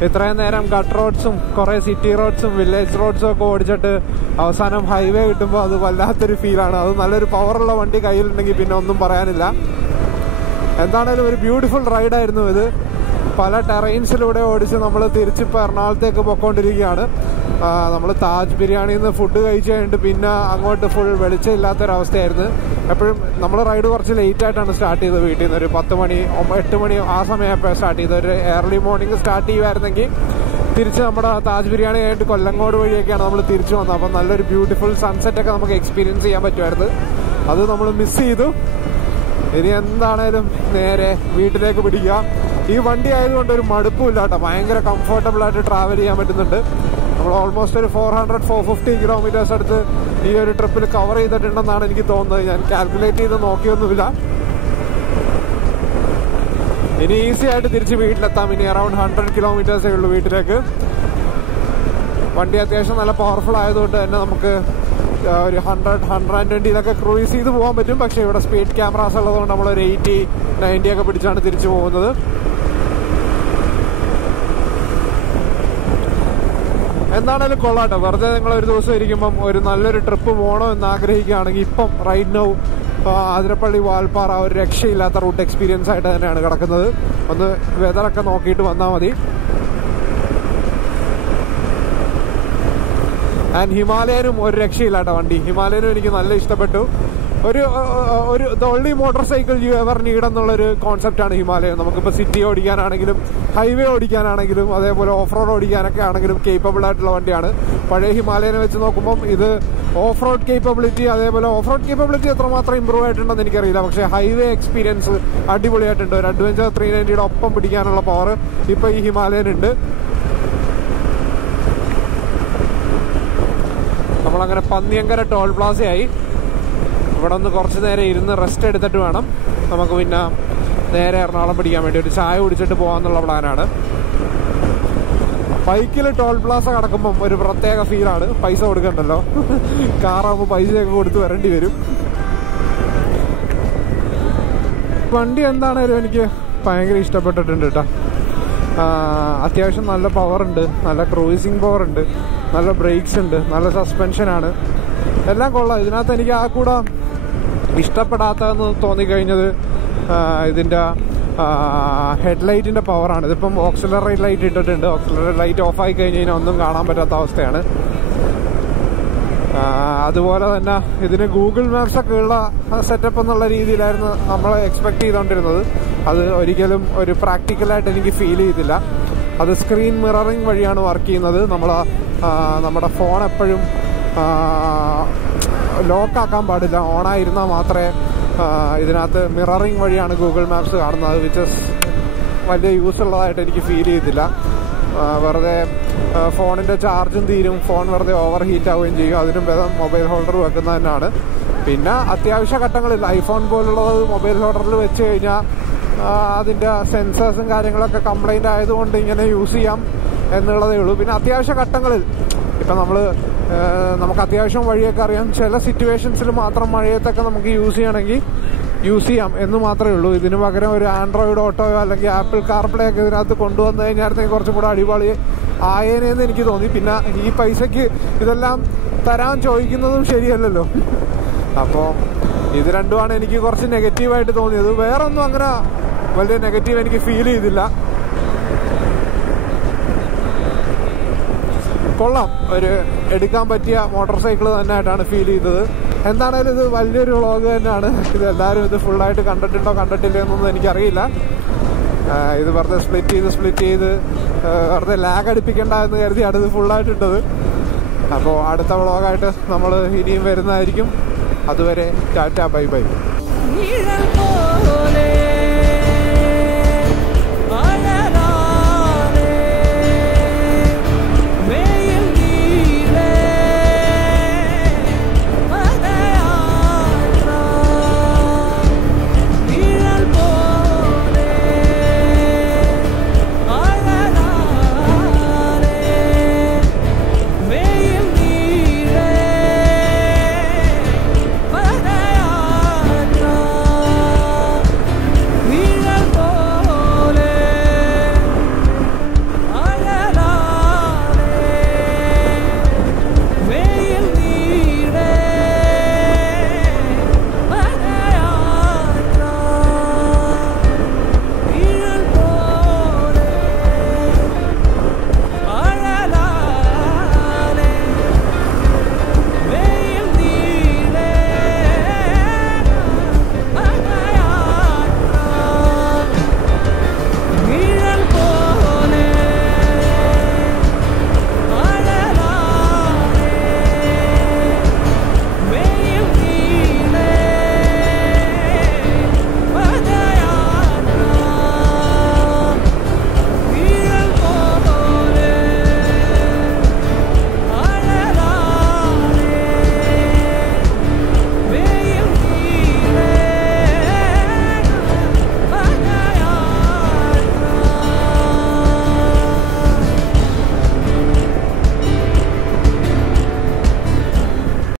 ഇത്രയും നേരം കട്ട് റോഡ്സും കുറെ സിറ്റി റോഡ്സും വില്ലേജ് റോഡ്സും ഒക്കെ ഓടിച്ചിട്ട് അവസാനം ഹൈവേ കിട്ടുമ്പോൾ അത് വല്ലാത്തൊരു ഫീലാണ്. അത് നല്ലൊരു പവറുള്ള വണ്ടി കയ്യിലുണ്ടെങ്കിൽ പിന്നെ ഒന്നും പറയാനില്ല. എന്താണേലും ഒരു ബ്യൂട്ടിഫുൾ റൈഡായിരുന്നു ഇത്. പല ടെറൈൻസിലൂടെ ഓടിച്ച് നമ്മൾ തിരിച്ചിപ്പോൾ എറണാകുളത്തേക്ക് പോയിക്കൊണ്ടിരിക്കുകയാണ്. നമ്മൾ താജ് ബിരിയാണിയിൽ നിന്ന് ഫുഡ് കഴിച്ച് കഴിഞ്ഞിട്ട് പിന്നെ അങ്ങോട്ട് ഫുൾ വെളിച്ചമില്ലാത്തൊരവസ്ഥയായിരുന്നു. എപ്പോഴും നമ്മൾ റൈഡ് കുറച്ച് ലേറ്റ് ആയിട്ടാണ് സ്റ്റാർട്ട് ചെയ്തത്. വീട്ടിൽ നിന്ന് ഒരു 10 മണി 8 മണി ആ സമയപ്പോൾ സ്റ്റാർട്ട് ചെയ്തത്. ഒരു ഏർലി മോർണിംഗ് സ്റ്റാർട്ട് ചെയ്യുമായിരുന്നെങ്കിൽ തിരിച്ച് നമ്മുടെ താജ് ബിരിയാണി കഴിഞ്ഞിട്ട് കൊല്ലങ്കോട് വഴിയൊക്കെയാണ് നമ്മൾ തിരിച്ചു വന്നത്. അപ്പം നല്ലൊരു ബ്യൂട്ടിഫുൾ സൺസെറ്റൊക്കെ നമുക്ക് എക്സ്പീരിയൻസ് ചെയ്യാൻ പറ്റുമായിരുന്നു. അത് നമ്മൾ മിസ് ചെയ്തു. ഇനി എന്താണേലും നേരെ വീട്ടിലേക്ക് പിടിക്കുക. ഈ വണ്ടി ആയതുകൊണ്ട് ഒരു മടുപ്പുമില്ല കേട്ടോ. ഭയങ്കര കംഫർട്ടബിൾ ആയിട്ട് ട്രാവൽ ചെയ്യാൻ പറ്റുന്നുണ്ട്. നമ്മൾ ഓൾമോസ്റ്റ് ഒരു 400-450 കിലോമീറ്റേഴ്സ് അടുത്ത് ഈ ഒരു ട്രിപ്പിൽ കവർ ചെയ്തിട്ടുണ്ടെന്നാണ് എനിക്ക് തോന്നുന്നത്. ഞാൻ കാൽക്കുലേറ്റ് ചെയ്ത് നോക്കിയൊന്നുമില്ല. ഇനി ഈസി ആയിട്ട് തിരിച്ച് വീട്ടിലെത്താം. ഇനി അറൗണ്ട് 100 കിലോമീറ്റേഴ്സേ ഉള്ളൂ വീട്ടിലേക്ക്. വണ്ടി അത്യാവശ്യം നല്ല പവർഫുൾ ആയതുകൊണ്ട് തന്നെ നമുക്ക് ഒരു 100-120 ക്രൂയിസ് ചെയ്ത് പോകാൻ പറ്റും. പക്ഷേ ഇവിടെ സ്പീഡ് ക്യാമറാസ് ഉള്ളതുകൊണ്ട് നമ്മളൊരു 80-90 ഒക്കെ പിടിച്ചാണ് തിരിച്ചു പോകുന്നത്. എന്താണേലും കൊള്ളാട്ടോ. വെറുതെ നിങ്ങൾ ഒരു ദിവസം ഇരിക്കുമ്പം ഒരു നല്ലൊരു ട്രിപ്പ് പോകണോ എന്ന് ആഗ്രഹിക്കുകയാണെങ്കിൽ ഇപ്പം റൈറ്റ് നൗ ആതിരപ്പള്ളി വാൽപ്പാറ ഒരു രക്ഷയില്ലാത്ത റൂട്ട് എക്സ്പീരിയൻസ് ആയിട്ട് തന്നെയാണ് കിടക്കുന്നത്. ഒന്ന് വെതറൊക്കെ നോക്കിയിട്ട് വന്നാൽ മതി. ആൻഡ് ഹിമാലയനും ഒരു രക്ഷയില്ലാട്ടോ വണ്ടി. ഹിമാലയനും എനിക്ക് നല്ല ഇഷ്ടപ്പെട്ടു. ഒരു the only motor cycle you ever need എന്നുള്ളൊരു കോൺസെപ്റ്റാണ് ഹിമാലയൻ. നമുക്കിപ്പോൾ സിറ്റി ഓടിക്കാനാണെങ്കിലും ഹൈവേ ഓടിക്കാനാണെങ്കിലും അതേപോലെ ഓഫ് റോഡ് ഓടിക്കാനൊക്കെ ആണെങ്കിലും കേപ്പബിൾ ആയിട്ടുള്ള വണ്ടിയാണ്. പഴയ ഹിമാലയനെ വെച്ച് നോക്കുമ്പം ഇത് ഓഫ് റോഡ് കേപ്പബിലിറ്റി, അതേപോലെ ഓഫ് റോഡ് കേപ്പബിലിറ്റി എത്രമാത്രം ഇമ്പ്രൂവ് ആയിട്ടുണ്ടെന്ന് എനിക്കറിയില്ല. പക്ഷേ ഹൈവേ എക്സ്പീരിയൻസ് അടിപൊളിയായിട്ടുണ്ട്. ഒരു അഡ്വഞ്ചർ 390യുടെ ഒപ്പം പിടിക്കാനുള്ള പവർ ഇപ്പോൾ ഈ ഹിമാലയനുണ്ട്. നമ്മളങ്ങനെ പന്നിയങ്കര ടോൾ പ്ലാസയായി. ഇവിടെ ഒന്ന് കുറച്ച് നേരം ഇരുന്ന് റെസ്റ്റ് എടുത്തിട്ട് വേണം നമുക്ക് പിന്നെ നേരെ എറണാകുളം പിടിക്കാൻ വേണ്ടി ഒരു ചായ കുടിച്ചിട്ട് പോകാമെന്നുള്ള പ്ലാനാണ്. ബൈക്കിൽ ടോൾ പ്ലാസ കടക്കുമ്പം ഒരു പ്രത്യേക ഫീലാണ്. പൈസ കൊടുക്കണ്ടല്ലോ. കാറാകുമ്പോൾ പൈസയൊക്കെ കൊടുത്ത് വരേണ്ടി വരും. വണ്ടി എന്താണേലും എനിക്ക് ഭയങ്കര ഇഷ്ടപ്പെട്ടിട്ടുണ്ട് കേട്ടോ. അത്യാവശ്യം നല്ല പവറുണ്ട്, നല്ല ക്രൂയിസിങ് പവറുണ്ട്, നല്ല ബ്രേക്സ് ഉണ്ട്, നല്ല സസ്പെൻഷനാണ്, എല്ലാം കൊള്ളാം. ഇതിനകത്ത് എനിക്ക് ആ കൂടെ ഇഷ്ടപ്പെടാത്തതെന്ന് തോന്നിക്കഴിഞ്ഞത് ഇതിൻ്റെ ഹെഡ്ലൈറ്റിൻ്റെ പവറാണ്. ഇതിപ്പം ഓക്സിലറേറ്റ് ലൈറ്റ് ഇട്ടിട്ടുണ്ട്. ഓക്സിലറേറ്റ് ലൈറ്റ് ഓഫായി കഴിഞ്ഞ് കഴിഞ്ഞാൽ ഒന്നും കാണാൻ പറ്റാത്ത അവസ്ഥയാണ്. അതുപോലെ തന്നെ ഇതിന് ഗൂഗിൾ മാപ്സ് ഒക്കെ ഉള്ള സെറ്റപ്പ് എന്നുള്ള രീതിയിലായിരുന്നു നമ്മൾ എക്സ്പെക്ട് ചെയ്തുകൊണ്ടിരുന്നത്. അത് ഒരിക്കലും ഒരു പ്രാക്ടിക്കലായിട്ട് എനിക്ക് ഫീൽ ചെയ്തില്ല. അത് സ്ക്രീൻ മിററിങ് വഴിയാണ് വർക്ക് ചെയ്യുന്നത്. നമ്മുടെ ഫോൺ എപ്പോഴും ലോക്കാക്കാൻ പാടില്ല. ഓണായിരുന്നാൽ മാത്രമേ ഇതിനകത്ത് മിററിങ് വഴിയാണ് ഗൂഗിൾ മാപ്സ് കാണുന്നത്. വിച്ച് വലിയ യൂസ് ഉള്ളതായിട്ട് എനിക്ക് ഫീൽ ചെയ്തില്ല. വെറുതെ ഫോണിൻ്റെ ചാർജും തീരും, ഫോൺ വെറുതെ ഓവർ ഹീറ്റ് ആവുകയും ചെയ്യും. അതിനും ഭേദം മൊബൈൽ ഹോൾഡർ വെക്കുന്നത് തന്നെയാണ്. പിന്നെ അത്യാവശ്യ ഘട്ടങ്ങളിൽ ഐഫോൺ പോലുള്ളത് മൊബൈൽ ഹോൾഡറിൽ വെച്ച് കഴിഞ്ഞാൽ അതിൻ്റെ സെൻസേഴ്സും കാര്യങ്ങളൊക്കെ കംപ്ലൈൻ്റ് ആയതുകൊണ്ട് ഇങ്ങനെ യൂസ് ചെയ്യാം എന്നുള്ളതേ ഉള്ളൂ. പിന്നെ അത്യാവശ്യ ഘട്ടങ്ങളിൽ ഇപ്പം നമുക്ക് അത്യാവശ്യം വഴിയൊക്കെ അറിയാം. ചില സിറ്റുവേഷൻസിൽ മാത്രം മഴയത്തൊക്കെ നമുക്ക് യൂസ് ചെയ്യണമെങ്കിൽ യൂസ് ചെയ്യാം എന്ന് മാത്രമേ ഉള്ളൂ. ഇതിന് പകരം ഒരു ആൻഡ്രോയിഡ് ഓട്ടോയോ അല്ലെങ്കിൽ ആപ്പിൾ കാർപ്ലേ ഒക്കെ ഇതിനകത്ത് കൊണ്ടുവന്നു കഴിഞ്ഞാൽ കുറച്ചും കൂടെ അടിപൊളി ആയേനെന്ന് എനിക്ക് തോന്നി. പിന്നെ ഈ പൈസയ്ക്ക് ഇതെല്ലാം തരാൻ ചോദിക്കുന്നതും ശരിയല്ലല്ലോ. അപ്പോൾ ഇത് രണ്ടുമാണ് എനിക്ക് കുറച്ച് നെഗറ്റീവായിട്ട് തോന്നിയത്. വേറെ ഒന്നും അങ്ങനെ വലിയ നെഗറ്റീവ് എനിക്ക് ഫീൽ ചെയ്തില്ല. കൊള്ളാം, ഒരു എടുക്കാൻ പറ്റിയ മോട്ടോർ സൈക്കിൾ തന്നെയായിട്ടാണ് ഫീൽ ചെയ്തത്. എന്താണേലും ഇത് വലിയൊരു വ്ളോഗ് തന്നെയാണ്. ഇത് എല്ലാവരും ഇത് ഫുള്ളായിട്ട് കണ്ടിട്ടുണ്ടോ കണ്ടിട്ടില്ല എന്നൊന്നും എനിക്കറിയില്ല. ഇത് വെറുതെ സ്പ്ലിറ്റ് ചെയ്ത് വെറുതെ ലാഗ് അടിപ്പിക്കേണ്ട എന്ന് കരുതിയാണ് ഇത് ഫുള്ളായിട്ടിട്ടത്. അപ്പോൾ അടുത്ത വ്ളോഗായിട്ട് നമ്മൾ ഇനിയും വരുന്നതായിരിക്കും. അതുവരെ ടാറ്റ, ബൈ ബൈ.